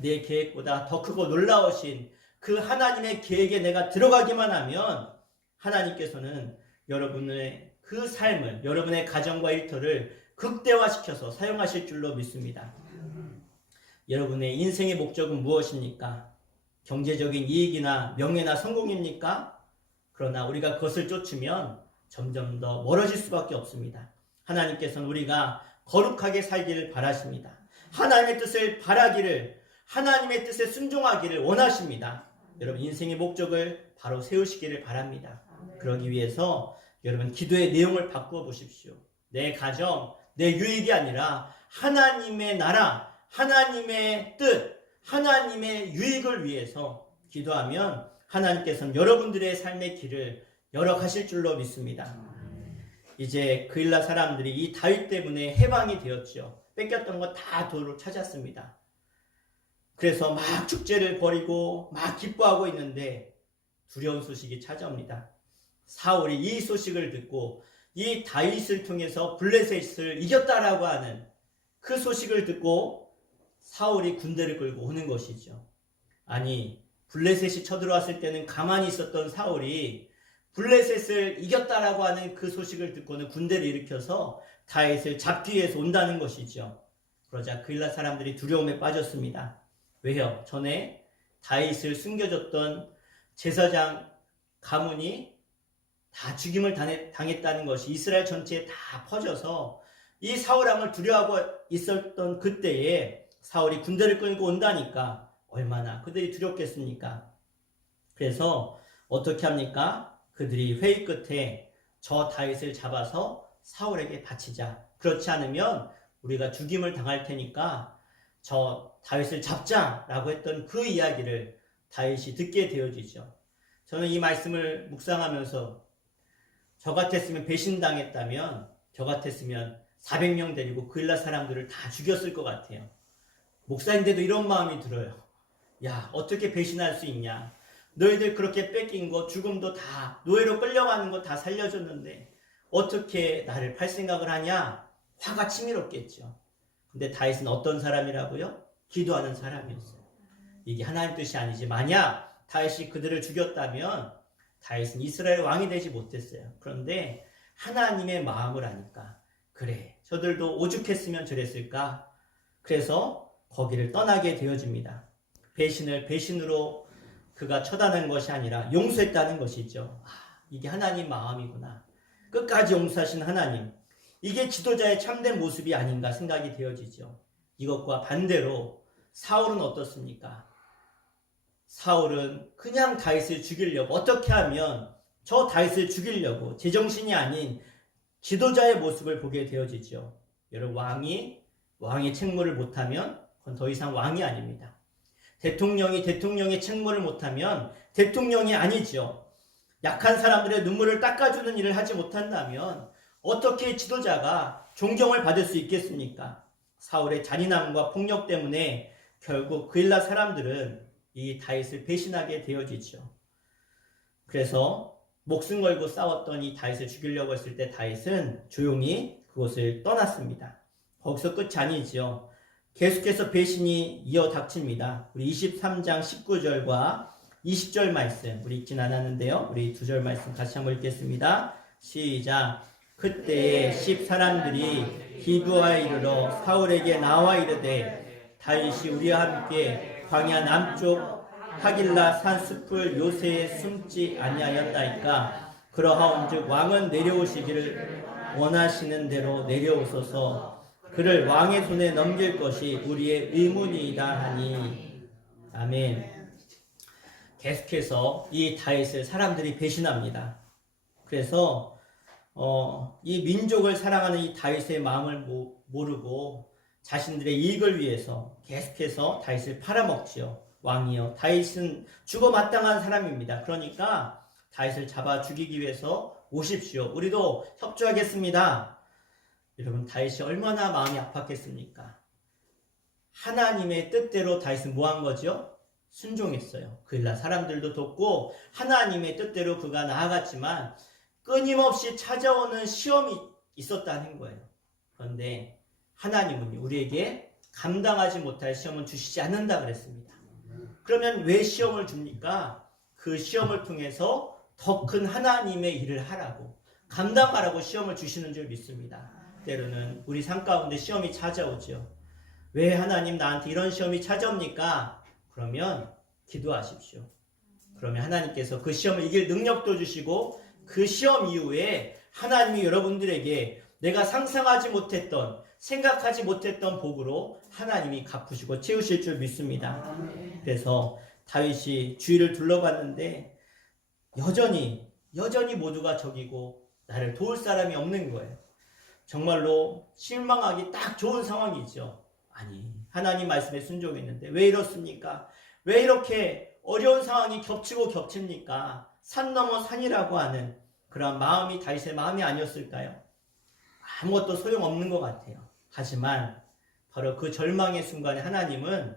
내 계획보다 더 크고 놀라우신 그 하나님의 계획에 내가 들어가기만 하면 하나님께서는 여러분의 그 삶을, 여러분의 가정과 일터를 극대화시켜서 사용하실 줄로 믿습니다. 여러분의 인생의 목적은 무엇입니까? 경제적인 이익이나 명예나 성공입니까? 그러나 우리가 그것을 쫓으면 점점 더 멀어질 수밖에 없습니다. 하나님께서는 우리가 거룩하게 살기를 바라십니다. 하나님의 뜻을 바라기를, 하나님의 뜻에 순종하기를 원하십니다. 여러분, 인생의 목적을 바로 세우시기를 바랍니다. 그러기 위해서 여러분 기도의 내용을 바꾸어 보십시오. 내 가정, 내 유익이 아니라 하나님의 나라, 하나님의 뜻, 하나님의 유익을 위해서 기도하면 하나님께서는 여러분들의 삶의 길을 열어가실 줄로 믿습니다. 이제 그일라 사람들이 이 다윗 때문에 해방이 되었죠. 뺏겼던 거 다 도로 찾았습니다. 그래서 막 축제를 벌이고 막 기뻐하고 있는데 두려운 소식이 찾아옵니다. 사울이 이 소식을 듣고 이 다윗을 통해서 블레셋을 이겼다라고 하는 그 소식을 듣고 사울이 군대를 끌고 오는 것이죠. 아니, 블레셋이 쳐들어왔을 때는 가만히 있었던 사울이 블레셋을 이겼다라고 하는 그 소식을 듣고는 군대를 일으켜서 다윗을 잡기 위해서 온다는 것이죠. 그러자 그일라 사람들이 두려움에 빠졌습니다. 왜요? 전에 다윗을 숨겨줬던 제사장 가문이 다 죽임을 당했다는 것이 이스라엘 전체에 다 퍼져서 이 사울왕을 두려워하고 있었던 그때에 사울이 군대를 끌고 온다니까 얼마나 그들이 두렵겠습니까? 그래서 어떻게 합니까? 그들이 회의 끝에 저 다윗을 잡아서 사울에게 바치자. 그렇지 않으면 우리가 죽임을 당할 테니까 저 다윗을 잡자라고 했던 그 이야기를 다윗이 듣게 되어지죠. 저는 이 말씀을 묵상하면서 저 같았으면 배신당했다면, 저 같았으면 400명 데리고 그일라 사람들을 다 죽였을 것 같아요. 목사인데도 이런 마음이 들어요. 야, 어떻게 배신할 수 있냐? 너희들 그렇게 뺏긴 거, 죽음도 다, 노예로 끌려가는 거 다 살려줬는데 어떻게 나를 팔 생각을 하냐? 화가 치밀었겠죠. 근데 다윗은 어떤 사람이라고요? 기도하는 사람이었어요. 이게 하나님 뜻이 아니지. 만약 다윗이 그들을 죽였다면 다윗은 이스라엘 왕이 되지 못했어요. 그런데 하나님의 마음을 아니까, 그래, 저들도 오죽했으면 저랬을까? 그래서 거기를 떠나게 되어집니다. 배신을 배신으로 그가 처단한 것이 아니라 용서했다는 것이죠. 이게 하나님 마음이구나. 끝까지 용서하신 하나님. 이게 지도자의 참된 모습이 아닌가 생각이 되어지죠. 이것과 반대로 사울은 어떻습니까? 사울은 그냥 다윗을 죽이려고, 어떻게 하면 저 다윗을 죽이려고 제정신이 아닌 지도자의 모습을 보게 되어지죠. 여러분, 왕의 책무를 못하면 그건 더 이상 왕이 아닙니다. 대통령이 대통령의 책무를 못하면 대통령이 아니죠. 약한 사람들의 눈물을 닦아주는 일을 하지 못한다면 어떻게 지도자가 존경을 받을 수 있겠습니까? 사울의 잔인함과 폭력 때문에 결국 그일라 사람들은 이 다윗을 배신하게 되어지죠. 그래서 목숨 걸고 싸웠던 이 다윗을 죽이려고 했을 때 다윗은 조용히 그곳을 떠났습니다. 거기서 끝이 아니죠. 계속해서 배신이 이어닥칩니다. 우리 23장 19절과 20절 말씀 우리 읽진 않았는데요. 우리 2절 말씀 같이 한번 읽겠습니다. 시작. 그때에 10 사람들이 기브아에 이르러 사울에게 나와 이르되 다윗이 우리와 함께 광야 남쪽 하길라 산숲을 요새에 숨지 아니하였다이까. 그러하온즉 왕은 내려오시기를 원하시는 대로 내려오소서. 그를 왕의 손에 넘길 것이 우리의 의문이다 하니. 아멘. 계속해서 이 다윗을 사람들이 배신합니다. 그래서 이 민족을 사랑하는 이 다윗의 마음을 모르고 자신들의 이익을 위해서 계속해서 다윗을 팔아먹지요. 왕이요, 다윗은 죽어 마땅한 사람입니다. 그러니까 다윗을 잡아 죽이기 위해서 오십시오. 우리도 협조하겠습니다. 여러분, 다윗이 얼마나 마음이 아팠겠습니까? 하나님의 뜻대로 다윗은 뭐 한 거죠? 순종했어요. 그일라 사람들도 돕고 하나님의 뜻대로 그가 나아갔지만 끊임없이 찾아오는 시험이 있었다는 거예요. 그런데 하나님은 우리에게 감당하지 못할 시험은 주시지 않는다 그랬습니다. 그러면 왜 시험을 줍니까? 그 시험을 통해서 더 큰 하나님의 일을 하라고, 감당하라고 시험을 주시는 줄 믿습니다. 때로는 우리 삶 가운데 시험이 찾아오죠. 왜 하나님 나한테 이런 시험이 찾아옵니까? 그러면 기도하십시오. 그러면 하나님께서 그 시험을 이길 능력도 주시고 그 시험 이후에 하나님이 여러분들에게 내가 상상하지 못했던, 생각하지 못했던 복으로 하나님이 갚으시고 채우실 줄 믿습니다. 그래서 다윗이 주위를 둘러봤는데 여전히 모두가 적이고 나를 도울 사람이 없는 거예요. 정말로 실망하기 딱 좋은 상황이죠. 아니, 하나님 말씀에 순종했는데 왜 이렇습니까? 왜 이렇게 어려운 상황이 겹치고 겹칩니까? 산 넘어 산이라고 하는 그런 마음이 다윗의 마음이 아니었을까요? 아무것도 소용없는 것 같아요. 하지만 바로 그 절망의 순간에 하나님은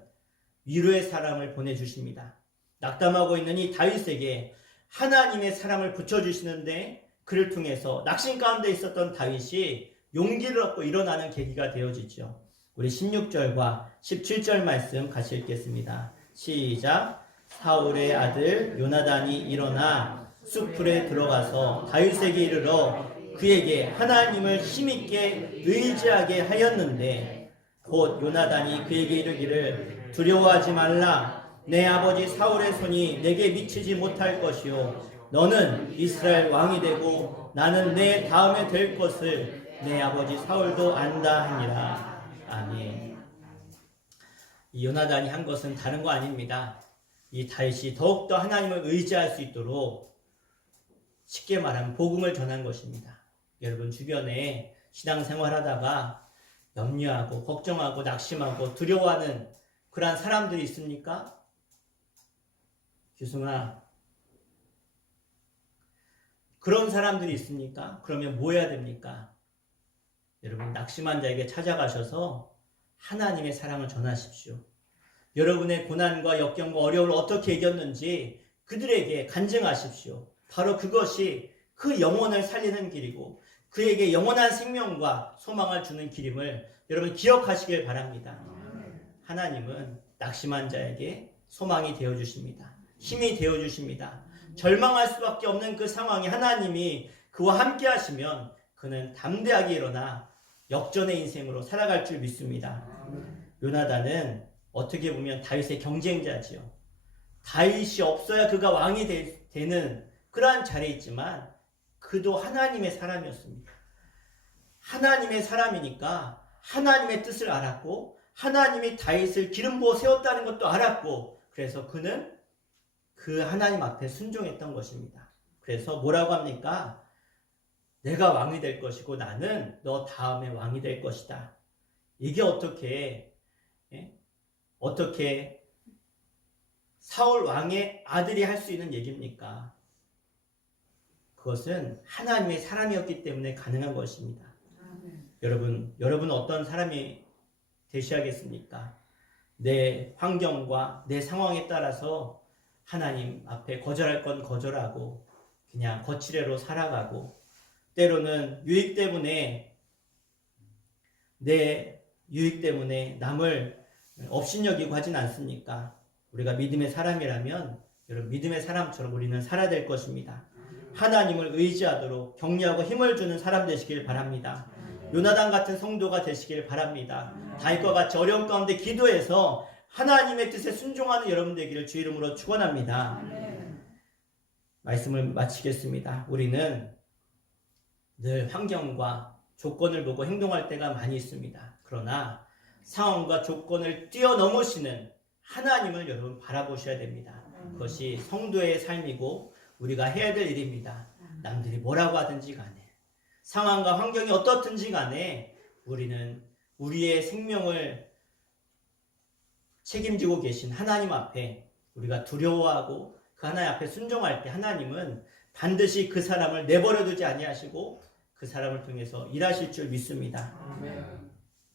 위로의 사람을 보내주십니다. 낙담하고 있는 이 다윗에게 하나님의 사람을 붙여주시는데 그를 통해서 낙심 가운데 있었던 다윗이 용기를 얻고 일어나는 계기가 되어지죠. 우리 16절과 17절 말씀 같이 읽겠습니다. 시작. 사울의 아들 요나단이 일어나 숲풀에 들어가서 다윗에게 이르러 그에게 하나님을 힘있게 의지하게 하였는데 곧 요나단이 그에게 이르기를 두려워하지 말라. 내 아버지 사울의 손이 내게 미치지 못할 것이요 너는 이스라엘 왕이 되고 나는 내 다음에 될 것을 내 아버지 사울도 안다 하니라. 아멘. 이 요나단이 한 것은 다른 거 아닙니다. 이 다윗이 더욱더 하나님을 의지할 수 있도록 쉽게 말하면 복음을 전한 것입니다. 여러분 주변에 신앙생활하다가 염려하고 걱정하고 낙심하고 두려워하는 그러한 사람들이 있습니까? 규승아, 그런 사람들이 있습니까? 그러면 뭐 해야 됩니까? 여러분 낙심한 자에게 찾아가셔서 하나님의 사랑을 전하십시오. 여러분의 고난과 역경과 어려움을 어떻게 이겼는지 그들에게 간증하십시오. 바로 그것이 그 영혼을 살리는 길이고 그에게 영원한 생명과 소망을 주는 길임을 여러분 기억하시길 바랍니다. 하나님은 낙심한 자에게 소망이 되어주십니다. 힘이 되어주십니다. 절망할 수밖에 없는 그 상황에 하나님이 그와 함께 하시면 그는 담대하게 일어나 역전의 인생으로 살아갈 줄 믿습니다. 요나단은 어떻게 보면 다윗의 경쟁자지요. 다윗이 없어야 그가 왕이 되는 그러한 자리에 있지만 그도 하나님의 사람이었습니다. 하나님의 사람이니까 하나님의 뜻을 알았고 하나님이 다윗을 기름 부어 세웠다는 것도 알았고 그래서 그는 그 하나님 앞에 순종했던 것입니다. 그래서 뭐라고 합니까? 내가 왕이 될 것이고 나는 너 다음에 왕이 될 것이다. 이게 어떻게 사울 왕의 아들이 할 수 있는 얘기입니까? 그것은 하나님의 사람이었기 때문에 가능한 것입니다. 여러분 어떤 사람이 되셔야겠습니까? 내 환경과 내 상황에 따라서 하나님 앞에 거절할 건 거절하고 그냥 거칠애로 살아가고 때로는 내 유익 때문에 남을 업신여기고 하진 않습니까? 우리가 믿음의 사람이라면 여러분 믿음의 사람처럼 우리는 살아야 될 것입니다. 하나님을 의지하도록 격려하고 힘을 주는 사람 되시길 바랍니다. 요나단 같은 성도가 되시길 바랍니다. 다윗과 같이 어려움 가운데 기도해서 하나님의 뜻에 순종하는 여러분 되기를 주 이름으로 축원합니다. 말씀을 마치겠습니다. 우리는 늘 환경과 조건을 보고 행동할 때가 많이 있습니다. 그러나 상황과 조건을 뛰어넘으시는 하나님을 여러분 바라보셔야 됩니다. 그것이 성도의 삶이고 우리가 해야 될 일입니다. 남들이 뭐라고 하든지 간에 상황과 환경이 어떻든지 간에 우리는 우리의 생명을 책임지고 계신 하나님 앞에 우리가 두려워하고 그 하나님 앞에 순종할 때 하나님은 반드시 그 사람을 내버려 두지 아니하시고 그 사람을 통해서 일하실 줄 믿습니다.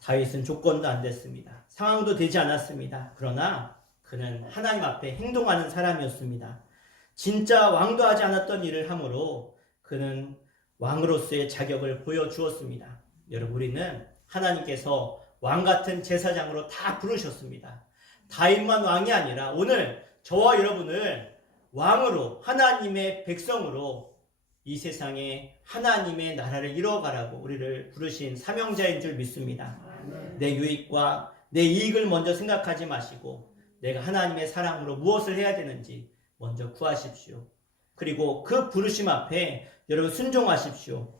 다윗은 조건도 안 됐습니다. 상황도 되지 않았습니다. 그러나 그는 하나님 앞에 행동하는 사람이었습니다. 진짜 왕도 하지 않았던 일을 함으로 그는 왕으로서의 자격을 보여주었습니다. 여러분 우리는 하나님께서 왕같은 제사장으로 다 부르셨습니다. 다윗만 왕이 아니라 오늘 저와 여러분을 왕으로 하나님의 백성으로 이 세상에 하나님의 나라를 이뤄가라고 우리를 부르신 사명자인 줄 믿습니다. 내 유익과 내 이익을 먼저 생각하지 마시고 내가 하나님의 사랑으로 무엇을 해야 되는지 먼저 구하십시오. 그리고 그 부르심 앞에 여러분 순종하십시오.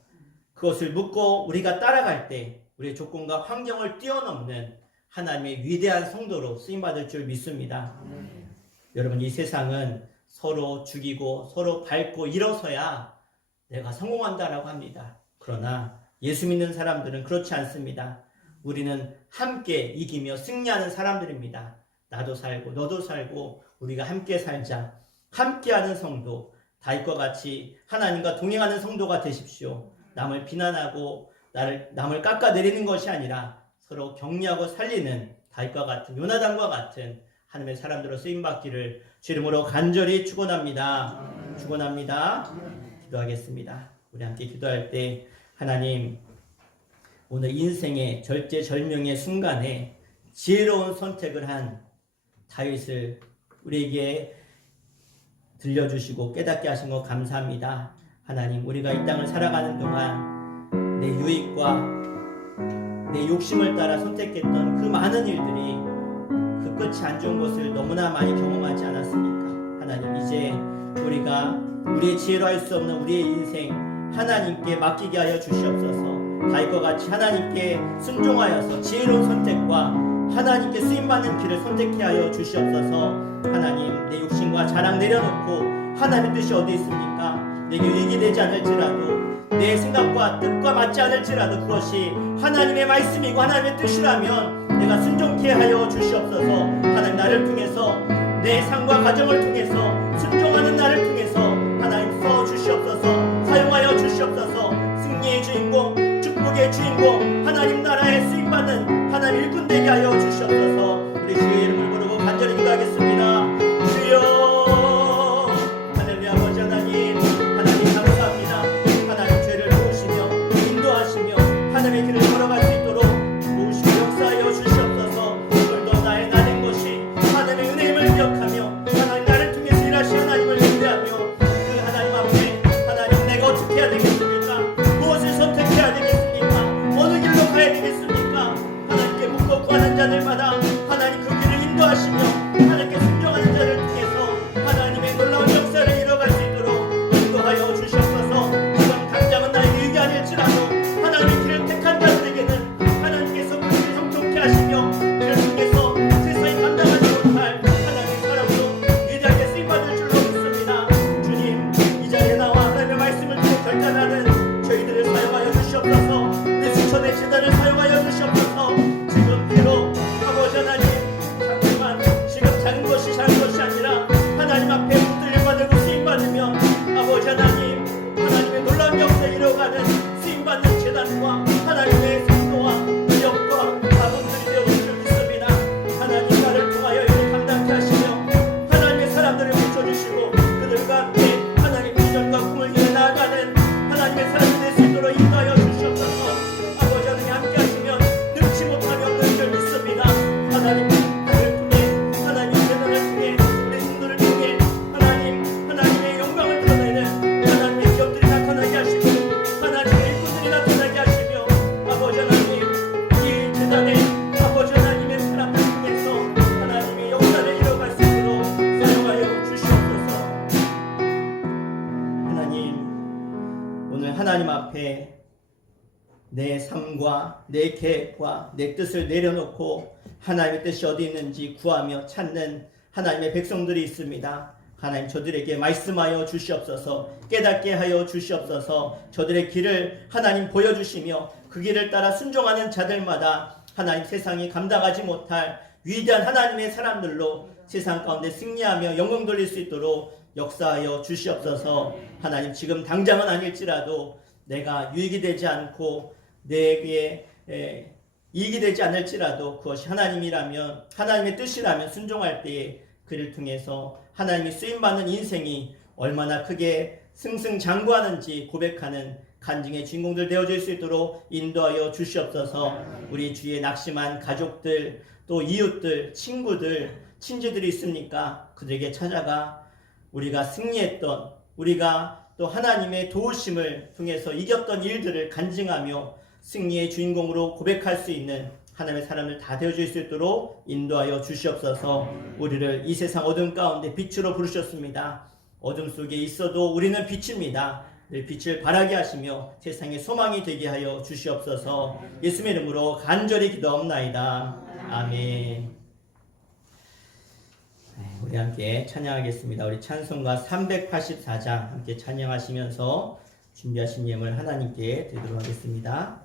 그것을 묻고 우리가 따라갈 때 우리의 조건과 환경을 뛰어넘는 하나님의 위대한 성도로 쓰임받을 줄 믿습니다. 여러분 이 세상은 서로 죽이고 서로 밟고 일어서야 내가 성공한다라고 합니다. 그러나 예수 믿는 사람들은 그렇지 않습니다. 우리는 함께 이기며 승리하는 사람들입니다. 나도 살고 너도 살고 우리가 함께 살자. 함께하는 성도, 다윗과 같이 하나님과 동행하는 성도가 되십시오. 남을 비난하고 남을 깎아내리는 것이 아니라 서로 격려하고 살리는 다윗과 같은 요나단과 같은 하나님의 사람들로 쓰임받기를 주 이름으로 간절히 축원합니다. 축원합니다. 기도하겠습니다. 우리 함께 기도할 때 하나님 오늘 인생의 절제절명의 순간에 지혜로운 선택을 한 다윗을 우리에게 들려주시고 깨닫게 하신 것 감사합니다. 하나님 우리가 이 땅을 살아가는 동안 내 유익과 내 욕심을 따라 선택했던 그 많은 일들이 그 끝이 안 좋은 것을 너무나 많이 경험하지 않았습니까? 하나님 이제 우리가 우리의 지혜로 할 수 없는 우리의 인생 하나님께 맡기게 하여 주시옵소서. 다윗과 같이 하나님께 순종하여서 지혜로운 선택과 하나님께 쓰임받는 길을 선택해 하여 주시옵소서. 하나님 내 욕심과 자랑 내려놓고 하나님의 뜻이 어디 있습니까? 내게 유익이 되지 않을지라도 내 생각과 뜻과 맞지 않을지라도 그것이 하나님의 말씀이고 하나님의 뜻이라면 내가 순종케 하여 주시옵소서. 하나님 나를 통해서 내 삶과 가정을 통해서 순종하는 나를 통해서 하나님 써 주시옵소서. 사용하여 주시옵소서. 승리의 주인공 축복의 주인공 하나님 나라에 쓰임받는 하나님 일꾼 되게 하여 주시옵소서. 우리 주의 이름을 부르고 간절히 기도하겠습니다. 주여 하늘의 아버지 하나님, 하나님 감사합니다. 하나님 죄를 도우시며 인도하시며 하나님의 길을 걸어갈 수 있도록 도우시고 역사하여 주시옵소서. 오늘도 나의 나된 것이 하나님의 은혜임을 기억하며 하나님 나를 통해서 일하시 하나님을 경배하며 그 하나님 앞에 하나님 내가 어떻게 해야 되겠습니까? 무엇을 선택해야 되겠습니까? 어느 길로 가야 되겠습니까? 하나님께 묻고 구하는 자들마다 하나님 그 길을 인도하시며 하나님께 순종하는 자를 통해서 하나님의 놀라운 역사를 이뤄갈 수 있도록 인도하여 주시옵소서. 지금 당장은 나에게 유익이 아닐지라도 하나님의 길을 택한 자들에게는 하나님께서 그 길을 형통케 하시며 그를 통해서 세상이 감당하지 못할 하나님의 사람으로 위대하게 쓰임받을 줄로 믿습니다. 주님, 이 자리에 나와 하나님의 말씀을 듣고 결단하는 저희들을 사용하여 주시옵소서. 내 수천의 재단을 사용하여 주시옵소서. 지금 비록 아버지 하나님 잠깐만 지금 작은 것이 아니라 하나님 앞에 붙들림받고 쓰임받으며 아버지 하나님 하나님의 놀라운 역사에 이뤄가는 쓰임받는 재단과 하나님의 성도와 영과 자본들이 되어줄 줄 믿습니다. 하나님 나를 통하여 일을 감당케 하시며 하나님의 사람들을 붙여주시고 그들과 함께 하나님 비전과 꿈을 이뤄 나아가는 하나님의 사람이 될 수 있도록 인도하여 주시옵소서. 아버지 하나님 함께 하시면 능치 못함이 없는 줄 믿습니다. 하나님 나를 통해 하나님 재단을 통해 우리 성도를 통해 하나님의 영광을 드러내는 하나님의 기업들이 나타나게 하시고 하나님의 일꾼들이 나타나게 하시며 아버지 하나님 이 재단에 아버지 하나님의 사람들 통해서 하나님의 역사를 이뤄갈 수 있도록 사용하여 주시옵소서. 하나님 오늘 하나님 앞에 내 삶과 내 계획과 내 뜻을 내려놓고 하나님의 뜻이 어디 있는지 구하며 찾는 하나님의 백성들이 있습니다. 하나님 저들에게 말씀하여 주시옵소서. 깨닫게 하여 주시옵소서. 저들의 길을 하나님 보여주시며 그 길을 따라 순종하는 자들마다 하나님 세상이 감당하지 못할 위대한 하나님의 사람들로 세상 가운데 승리하며 영광 돌릴 수 있도록 역사하여 주시옵소서. 하나님 지금 당장은 아닐지라도 내가 유익이 되지 않고 내게 이익이 되지 않을지라도 그것이 하나님이라면 하나님의 뜻이라면 순종할 때에 그를 통해서 하나님이 쓰임받는 인생이 얼마나 크게 승승장구하는지 고백하는 간증의 주인공들 되어줄 수 있도록 인도하여 주시옵소서. 우리 주위에 낙심한 가족들 또 이웃들 친구들 친지들이 있습니까? 그들에게 찾아가 우리가 승리했던 우리가 또 하나님의 도우심을 통해서 이겼던 일들을 간증하며 승리의 주인공으로 고백할 수 있는 하나님의 사람을 다 되어줄 수 있도록 인도하여 주시옵소서. 우리를 이 세상 어둠 가운데 빛으로 부르셨습니다. 어둠 속에 있어도 우리는 빛입니다. 늘 빛을 발하게 하시며 세상의 소망이 되게 하여 주시옵소서. 예수의 이름으로 간절히 기도하옵나이다. 아멘. 우리 함께 찬양하겠습니다. 우리 찬송가 384장 함께 찬양하시면서 준비하신 예물 하나님께 드리도록 하겠습니다.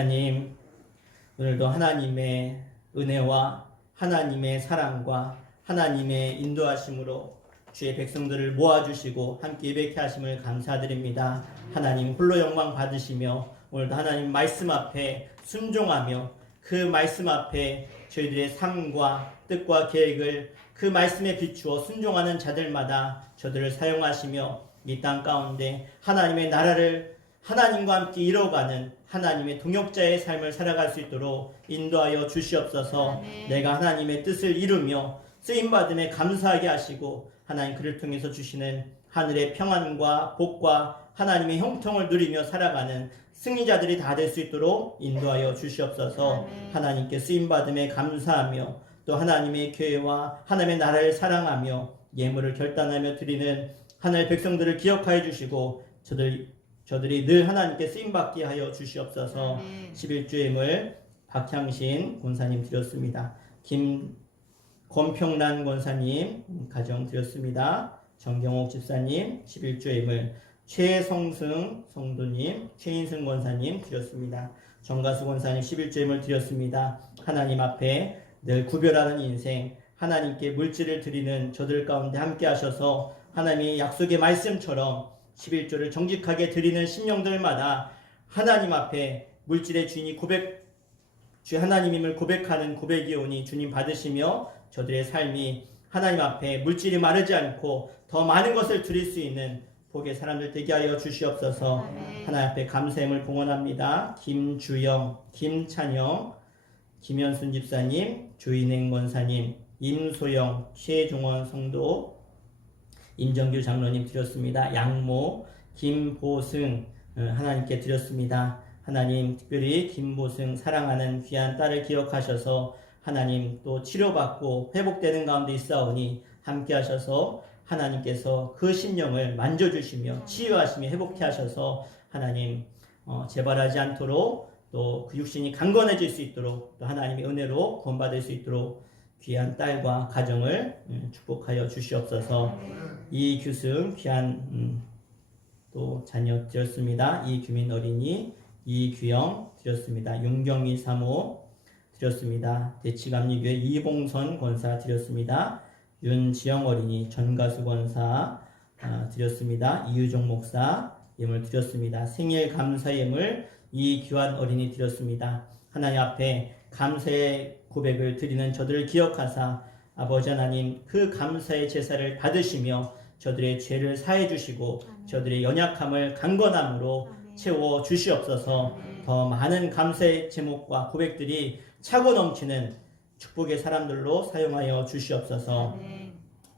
하나님, 오늘도 하나님의 은혜와 하나님의 사랑과 하나님의 인도하심으로 주의 백성들을 모아주시고 함께 예배케 하심을 감사드립니다. 하나님 홀로 영광 받으시며 오늘도 하나님 말씀 앞에 순종하며 그 말씀 앞에 저희들의 삶과 뜻과 계획을 그 말씀에 비추어 순종하는 자들마다 저들을 사용하시며 이 땅 가운데 하나님의 나라를 하나님과 함께 이뤄가는 하나님의 동역자의 삶을 살아갈 수 있도록 인도하여 주시옵소서. 아멘. 내가 하나님의 뜻을 이루며 쓰임받음에 감사하게 하시고 하나님 그를 통해서 주시는 하늘의 평안과 복과 하나님의 형통을 누리며 살아가는 승리자들이 다 될 수 있도록 인도하여 주시옵소서. 아멘. 하나님께 쓰임받음에 감사하며 또 하나님의 교회와 하나님의 나라를 사랑하며 예물을 결단하며 드리는 하나님의 백성들을 기억하여 주시고 저들이 늘 하나님께 쓰임받게 하여 주시옵소서. 아멘. 11주 예물 박향신 권사님 드렸습니다. 권평란 권사님 가정 드렸습니다. 정경옥 집사님 11주 예물, 최성승 성도님, 최인승 권사님 드렸습니다. 정가수 권사님 11주 예물 드렸습니다. 하나님 앞에 늘 구별하는 인생, 하나님께 물질을 드리는 저들 가운데 함께 하셔서 하나님의 약속의 말씀처럼 11조를 정직하게 드리는 심령들마다 하나님 앞에 물질의 주인이 주 하나님임을 고백하는 고백이 오니 주님 받으시며 저들의 삶이 하나님 앞에 물질이 마르지 않고 더 많은 것을 드릴 수 있는 복의 사람들 되게 하여 주시옵소서. 아멘. 하나님 앞에 감사함을 봉헌합니다. 김주영, 김찬영, 김현순 집사님, 주인행 권사님, 임소영, 최종원 성도, 임정규 장로님 드렸습니다. 양모, 김보승 하나님께 드렸습니다. 하나님 특별히 김보승 사랑하는 귀한 딸을 기억하셔서 하나님 또 치료받고 회복되는 가운데 있사오니 함께 하셔서 하나님께서 그 심령을 만져주시며 치유하시며 회복케 하셔서 하나님 재발하지 않도록 또 그 육신이 강건해질 수 있도록 또 하나님의 은혜로 구원받을 수 있도록 귀한 딸과 가정을 축복하여 주시옵소서. 이규승 귀한 또 자녀 드렸습니다. 이규민 어린이, 이규영 드렸습니다. 윤경미 사모 드렸습니다. 대치감리교회 이봉선 권사 드렸습니다. 윤지영 어린이, 전가수 권사 드렸습니다. 이유종 목사 예물 드렸습니다. 생일 감사 예물 이규환 어린이 드렸습니다. 하나님 앞에 감사의 고백을 드리는 저들을 기억하사 아버지 하나님 그 감사의 제사를 받으시며 저들의 죄를 사해 주시고 저들의 연약함을 강건함으로 채워 주시옵소서. 더 많은 감사의 제목과 고백들이 차고 넘치는 축복의 사람들로 사용하여 주시옵소서.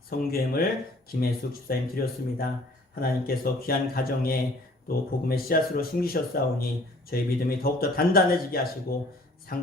성교임을 김혜숙 집사님 드렸습니다. 하나님께서 귀한 가정에 또 복음의 씨앗으로 심기셨사오니 저희 믿음이 더욱더 단단해지게 하시고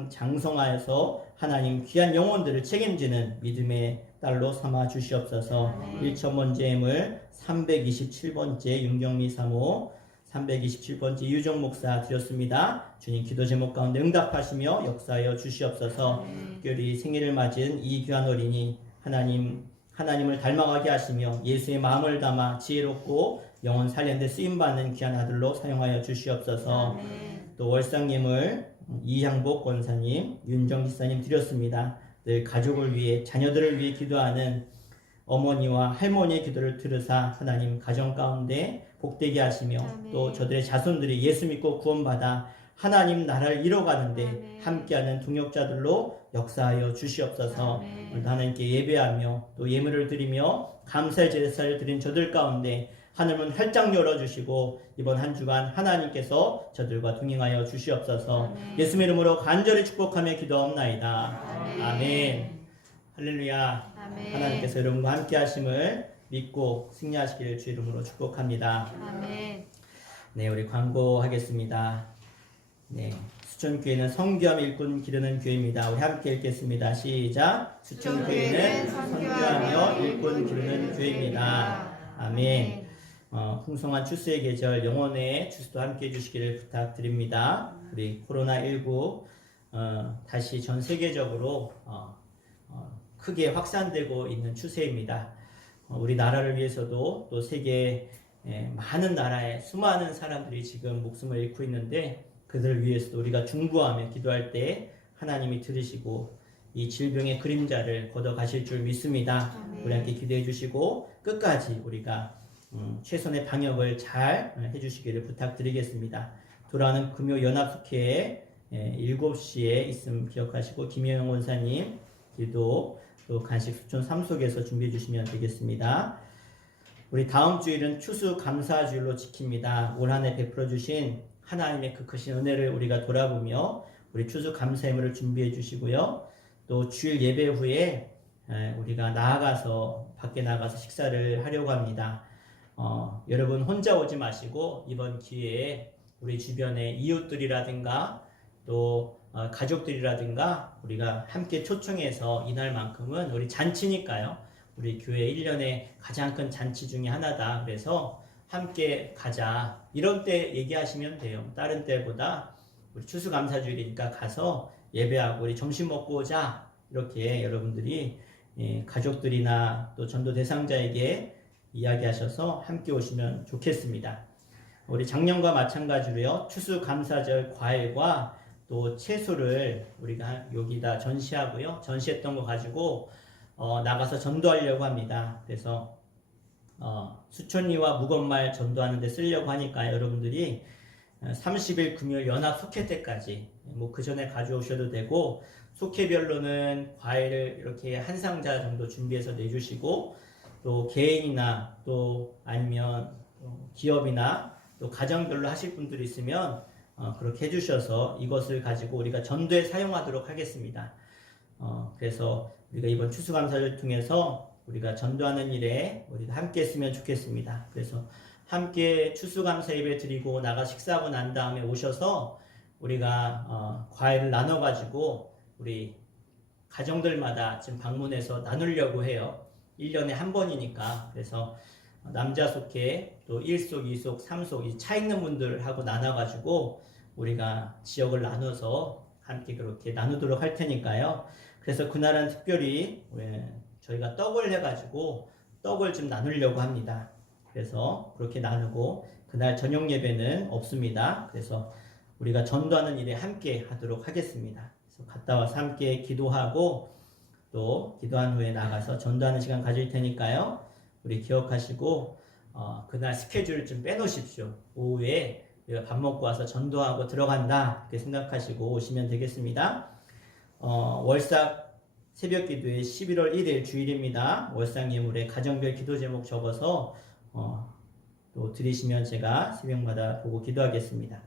장성하여서 하나님 귀한 영혼들을 책임지는 믿음의 딸로 삼아 주시옵소서. 1천번째 예물 327번째 윤경미 사모, 327번째 유정 목사 드렸습니다. 주님 기도 제목 가운데 응답하시며 역사하여 주시옵소서. 특별히 생일을 맞은 이규환 어린이 하나님을 닮아가게 하시며 예수의 마음을 담아 지혜롭고 영혼 살리는 데 쓰임받는 귀한 아들로 사용하여 주시옵소서. 또 월상예물 이향복 권사님, 윤정 집사님 드렸습니다. 늘 가족을 위해 자녀들을 위해 기도하는 어머니와 할머니의 기도를 들으사 하나님 가정 가운데 복되게 하시며 또 저들의 자손들이 예수 믿고 구원받아 하나님 나라를 이뤄가는데 함께하는 동역자들로 역사하여 주시옵소서. 오늘도 하나님께 예배하며 또 예물을 드리며 감사의 제사를 드린 저들 가운데 하늘문 활짝 열어주시고 이번 한 주간 하나님께서 저들과 동행하여 주시옵소서. 예수의 이름으로 간절히 축복하며 기도하옵나이다. 아멘. 할렐루야. 아멘. 하나님께서 여러분과 함께 하심을 믿고 승리하시기를 주 이름으로 축복합니다. 아멘. 네, 우리 광고하겠습니다. 네, 수천교회는 성교하며 일꾼 기르는 교회입니다. 우리 함께 읽겠습니다. 시작. 수천교회는 성교하며 일꾼 기르는 교회입니다. 아멘. 풍성한 추수의 계절 영혼의 추수도 함께 해주시기를 부탁드립니다. 우리 코로나19 다시 전 세계적으로 크게 확산되고 있는 추세입니다. 우리 나라를 위해서도 또 세계 많은 나라의 수많은 사람들이 지금 목숨을 잃고 있는데 그들을 위해서도 우리가 중보하며 기도할 때 하나님이 들으시고 이 질병의 그림자를 걷어가실 줄 믿습니다. 우리 함께 기도해 주시고 끝까지 우리가 최선의 방역을 잘 해주시기를 부탁드리겠습니다. 돌아오는 금요 연합숙회에 7시에 있음 기억하시고 김영영 원사님 기도 또 간식 수촌 3속에서 준비해 주시면 되겠습니다. 우리 다음 주일은 추수감사주일로 지킵니다. 올 한 해 베풀어 주신 하나님의 그 크신 은혜를 우리가 돌아보며 우리 추수감사의물을 준비해 주시고요. 또 주일 예배 후에 우리가 밖에 나가서 식사를 하려고 합니다. 여러분 혼자 오지 마시고 이번 기회에 우리 주변의 이웃들이라든가 또 가족들이라든가 우리가 함께 초청해서 이날만큼은 우리 잔치니까요. 우리 교회 1년의 가장 큰 잔치 중에 하나다. 그래서 함께 가자. 이런 때 얘기하시면 돼요. 다른 때보다 우리 추수감사주일이니까 가서 예배하고 우리 점심 먹고 오자. 이렇게 여러분들이 가족들이나 또 전도 대상자에게 이야기하셔서 함께 오시면 좋겠습니다. 우리 작년과 마찬가지로요. 추수감사절 과일과 또 채소를 우리가 여기다 전시하고요. 전시했던 거 가지고 나가서 전도하려고 합니다. 그래서 수천리와 묵원말 전도하는 데 쓰려고 하니까 여러분들이 30일 금요일 연합 속회 때까지 그 전에 가져오셔도 되고 속회별로는 과일을 이렇게 한 상자 정도 준비해서 내주시고 또 개인이나 또 아니면 기업이나 또 가정별로 하실 분들이 있으면 그렇게 해주셔서 이것을 가지고 우리가 전도에 사용하도록 하겠습니다. 그래서 우리가 이번 추수감사를 통해서 우리가 전도하는 일에 우리가 함께 했으면 좋겠습니다. 그래서 함께 추수감사 예배 드리고 나가 식사하고 난 다음에 오셔서 우리가 과일을 나눠가지고 우리 가정들마다 지금 방문해서 나누려고 해요. 1년에 한 번이니까. 그래서 남자 속회 또 1속, 2속, 3속 이 차 있는 분들하고 나눠가지고 우리가 지역을 나눠서 함께 그렇게 나누도록 할 테니까요. 그래서 그날은 특별히 저희가 떡을 해가지고 떡을 좀 나누려고 합니다. 그래서 그렇게 나누고 그날 저녁 예배는 없습니다. 그래서 우리가 전도하는 일에 함께 하도록 하겠습니다. 그래서 갔다 와서 함께 기도하고 또 기도한 후에 나가서 전도하는 시간 가질 테니까요. 우리 기억하시고 그날 스케줄을 좀 빼놓으십시오. 오후에 우리가 밥 먹고 와서 전도하고 들어간다 이렇게 생각하시고 오시면 되겠습니다. 월삭 새벽 기도회 11월 1일 주일입니다. 월삭 예물에 가정별 기도 제목 적어서 또 드리시면 제가 새벽마다 보고 기도하겠습니다.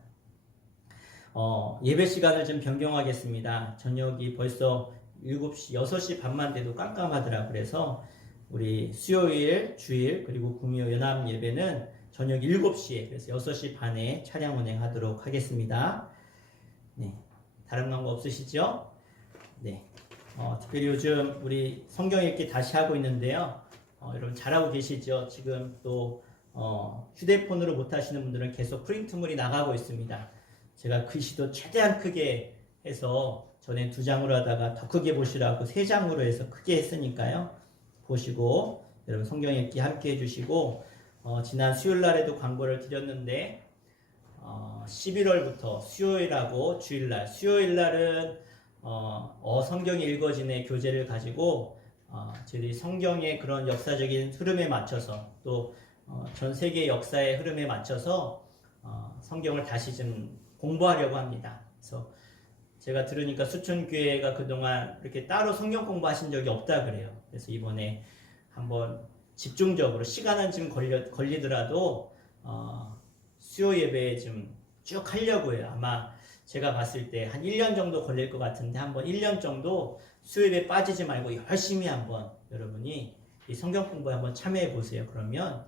예배 시간을 좀 변경하겠습니다. 저녁이 벌써 7시, 6시 반만 돼도 깜깜하더라. 그래서 우리 수요일, 주일, 그리고 금요 연합 예배는 저녁 7시에, 그래서 6시 반에 차량 운행하도록 하겠습니다. 네. 다른 거 없으시죠? 네. 특별히 요즘 우리 성경 읽기 다시 하고 있는데요. 여러분 잘하고 계시죠? 지금 또 휴대폰으로 못 하시는 분들은 계속 프린트물이 나가고 있습니다. 제가 글씨도 최대한 크게 해서 전에 2장으로 하다가 더 크게 보시라고 3장으로 해서 크게 했으니까요. 보시고 여러분 성경 읽기 함께 해주시고 지난 수요일 날에도 광고를 드렸는데 11월부터 수요일하고 주일날 수요일 날은 성경이 읽어지네 교재를 가지고 저희들이 성경의 그런 역사적인 흐름에 맞춰서 또 전 세계 역사의 흐름에 맞춰서 성경을 다시 좀 공부하려고 합니다. 그래서 제가 들으니까 수천교회가 그동안 이렇게 따로 성경 공부하신 적이 없다 그래요. 그래서 이번에 한번 집중적으로 시간은 좀 걸리더라도 수요 예배에 좀 쭉 하려고 해요. 아마 제가 봤을 때 한 1년 정도 걸릴 것 같은데 한번 1년 정도 수요 예배 빠지지 말고 열심히 한번 여러분이 이 성경 공부에 한번 참여해 보세요. 그러면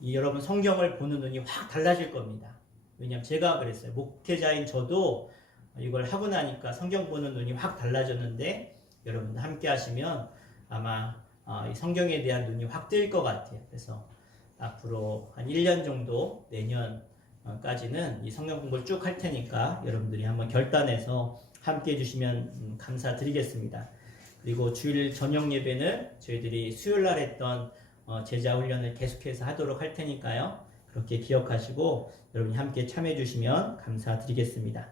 이 여러분 성경을 보는 눈이 확 달라질 겁니다. 왜냐하면 제가 그랬어요. 목회자인 저도 이걸 하고 나니까 성경 보는 눈이 확 달라졌는데 여러분 함께 하시면 아마 이 성경에 대한 눈이 확 뜰 것 같아요. 그래서 앞으로 한 1년 정도 내년까지는 이 성경 공부를 쭉 할 테니까 여러분들이 한번 결단해서 함께 해주시면 감사드리겠습니다. 그리고 주일 저녁 예배는 저희들이 수요일 날 했던 제자 훈련을 계속해서 하도록 할 테니까요. 그렇게 기억하시고 여러분이 함께 참여해 주시면 감사드리겠습니다.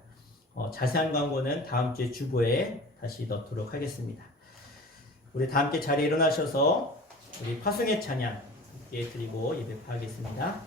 자세한 광고는 다음 주에 주보에 다시 넣도록 하겠습니다. 우리 다 함께 자리에 일어나셔서 우리 파송의 찬양 함께 드리고 예배하겠습니다.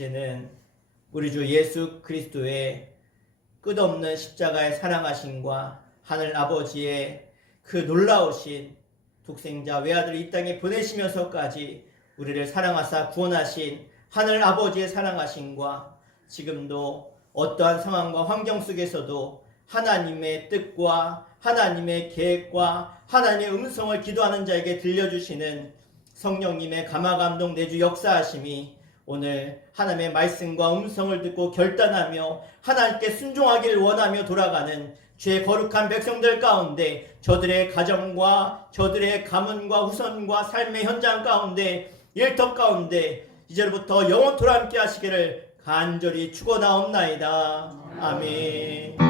이제는 우리 주 예수 그리스도의 끝없는 십자가의 사랑하심과 하늘 아버지의 그 놀라우신 독생자 외아들을 이 땅에 보내시면서까지 우리를 사랑하사 구원하신 하늘 아버지의 사랑하심과 지금도 어떠한 상황과 환경 속에서도 하나님의 뜻과 하나님의 계획과 하나님의 음성을 기도하는 자에게 들려주시는 성령님의 감화감동 내주 역사하심이 오늘 하나님의 말씀과 음성을 듣고 결단하며 하나님께 순종하기를 원하며 돌아가는 죄 거룩한 백성들 가운데 저들의 가정과 저들의 가문과 후손과 삶의 현장 가운데 일터 가운데 이제부터 영원토록 함께 하시기를 간절히 축원하옵나이다. 아멘.